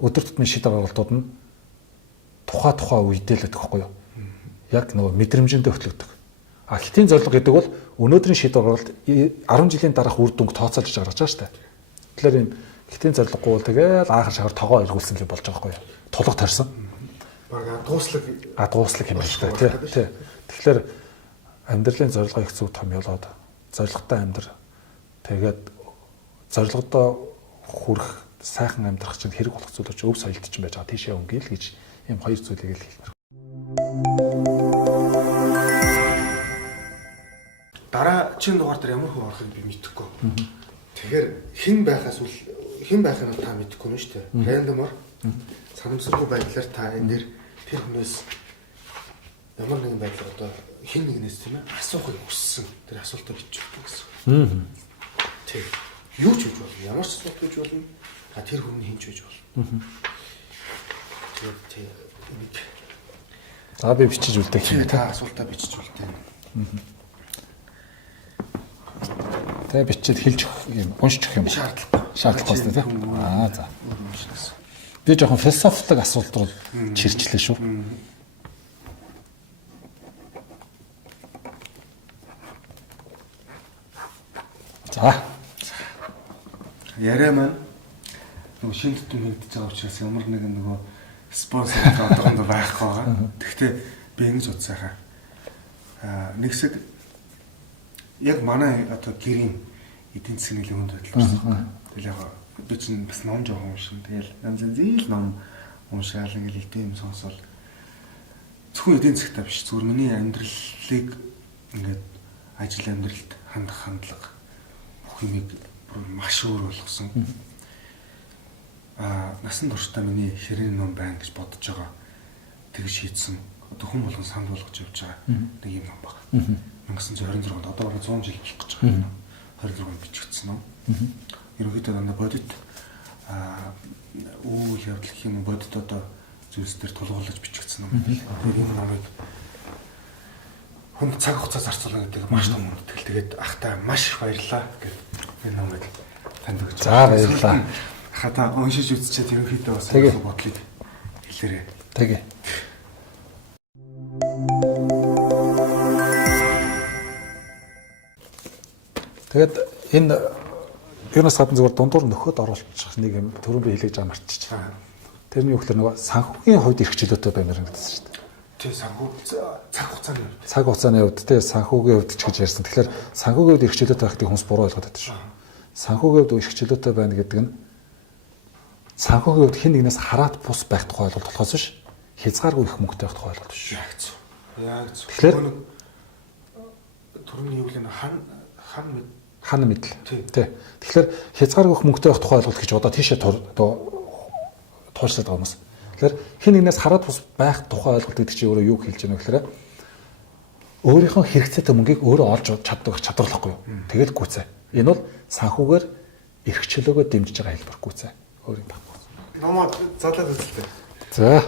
өдөр тутмын шийдвэр гаргалтууд нь тухай үедээ л байдаг байхгүй юу? Яг нөгөө мэдрэмжэндээ хөтлөгдөг. А хэтийн зорилго гэдэг бол өнөөдрийн шийдвэр гаргалт 10 жилийн дараах үр дүнг тооцоолж гаргаж байгаа шүү дээ. Тэгэхээр энэ хэтийн зорилгогүй бол тэгэл аахар шахар тогоо эргүүлсэн л болж байгаа байхгүй юу? Тулга тарьсан. Бага дуслаг юм байна тий. Тэгэхээр амьдралын зорилгоо их зөв томьёолоод зорилготой амьдрал. Тэгээд зорилгодоо хүрэх сайхан амьдрах чинь хэрэг болох зүйл учраас өв соёлт чинь байж байгаа. Тийшээ өнгөөл гэж ийм хоёр зүйлийг л хэлмээр. Дараагийн дугаар дээр ямар хүн орохыг би мэдэхгүй. Тэгэхээр хэн байхыг та мэдэхгүй нэ шүү дээ. Рандомор санамсаргүй байдлаар та энэ дээр тэр хүнээс ямар нэгэн байдлаар одоо хэн нэгнээс тийм ээ асуухыг хүссэн тэр асуултаа бичиж өгөх гэсэн. Тэг. Юу ч хийж болно. Ямар ч асуулт хийж болно. А тэр хүн хинч байж болно. Тэгээд нэг за би бичиж үлдээх юм та асуултаа бичиж үлдээх. Тэ бичиж хэлж өгөх юм, уншиж өгөх юм. Шаардлагатай тийм. За. Би жоохон философик асуулт руу чирчлээ шүү. За. Яриа маань нөгөө шинэ төтөн хийгдэж байгаа учраас ямар нэгэн нөгөө спонсор одоохондоо байхгүй байгаа. Гэхдээ би ингэж утсаахаа. Нэг хэсэг яг манай одоо гэрийн эдийн засгийн нэлийн хүнд байдал байна. Тэгэл яг би чинь бас ном жоохон уншин. Тэгэл янз янз ном уншаал ингээл идэм сонсоол. Зөвхөн эдийн засгтаа биш. Зүгээр миний амьдралыг ингээд ажил амьдралд хандах хандлага бүх юмыг маш өөр болгосон. Насан туршдаа миний ширээний ном байна гэж бодож байгаа. Тэгж шийдсэн. Одоо хүн болгон санд болгож явж байгаа нэг юм ном байна. 1926 онд одоо бараг 100 жил болох гэж байгаа. 26-нд бичигдсэн ном. Ерөнхийдөө дандаа бодит үйл явдал гэх юм бодит одоо зүйлс дээр тулгуурлаж бичигдсэн ном. Тэгээд энэ номыг хүн цаг хугацаа зарцуулна гэдэг маш том үнэтгэл. Тэгээд ахтай маш их баярлалаа гэдэг энэ номыг танд өгч. За баярлалаа. Хата уншиж үзчихэд ерөнхийдөө бас бодлыг хэлээрэй. Тэгээ. Тэгээд энэ юунаас гадна зүгээр дундуур нөхөд оруулах нэг юм түрүүн би хэлээж байгаа мартчих. Тэрний юу гэхээр нөгөө санхүүгийн хувьд эрх чөлөөтэй баймаар гэсэн шүү дээ. Тий санхүү цаг хугацааны хувьд. Цаг хугацааны хувьд тий санхүүгийн хувьд ч гэж ярьсан. Тэгэхээр санхүүгийн хувьд эрх чөлөөтэй байх гэдэг хүмүүс буруу ойлгоод байдаг шүү. Санхүүгийн хувьд эрх чөлөөтэй байна гэдэг нь санхүүгийн хувьд хэн нэгнээс хараат бус байх тухай ойлголт болохоос биш хязгааргүй их мөнгөтэй байх тухай ойлголт биш. Яг зөв. Яг зөв. Тэгэхээр түрүүний юу л хан мэдл. Тий. Тэгэхээр хязгааргүй их мөнгөтэй байх тухай ойлголт гэж одоо тийшээ тууршлаад байгаа хүмүүс. Тэгэхээр хэн нэгнээс хараат бус байх тухай ойлголт гэдэг чинь өөрөө юу хэлж байна вэ гэхээр өөрийнхөө хэрэгцээтэй мөнгийг өөрөө олж чаддаг чадварлахгүй юу. Тэгэл гүцээ. Энэ бол санхүүгээр эрх чөлөөгөө дэмжиж байгаа хэлбэр гүцээ. Өөр юм байхгүй. Номоо задлаад үзлээ. За.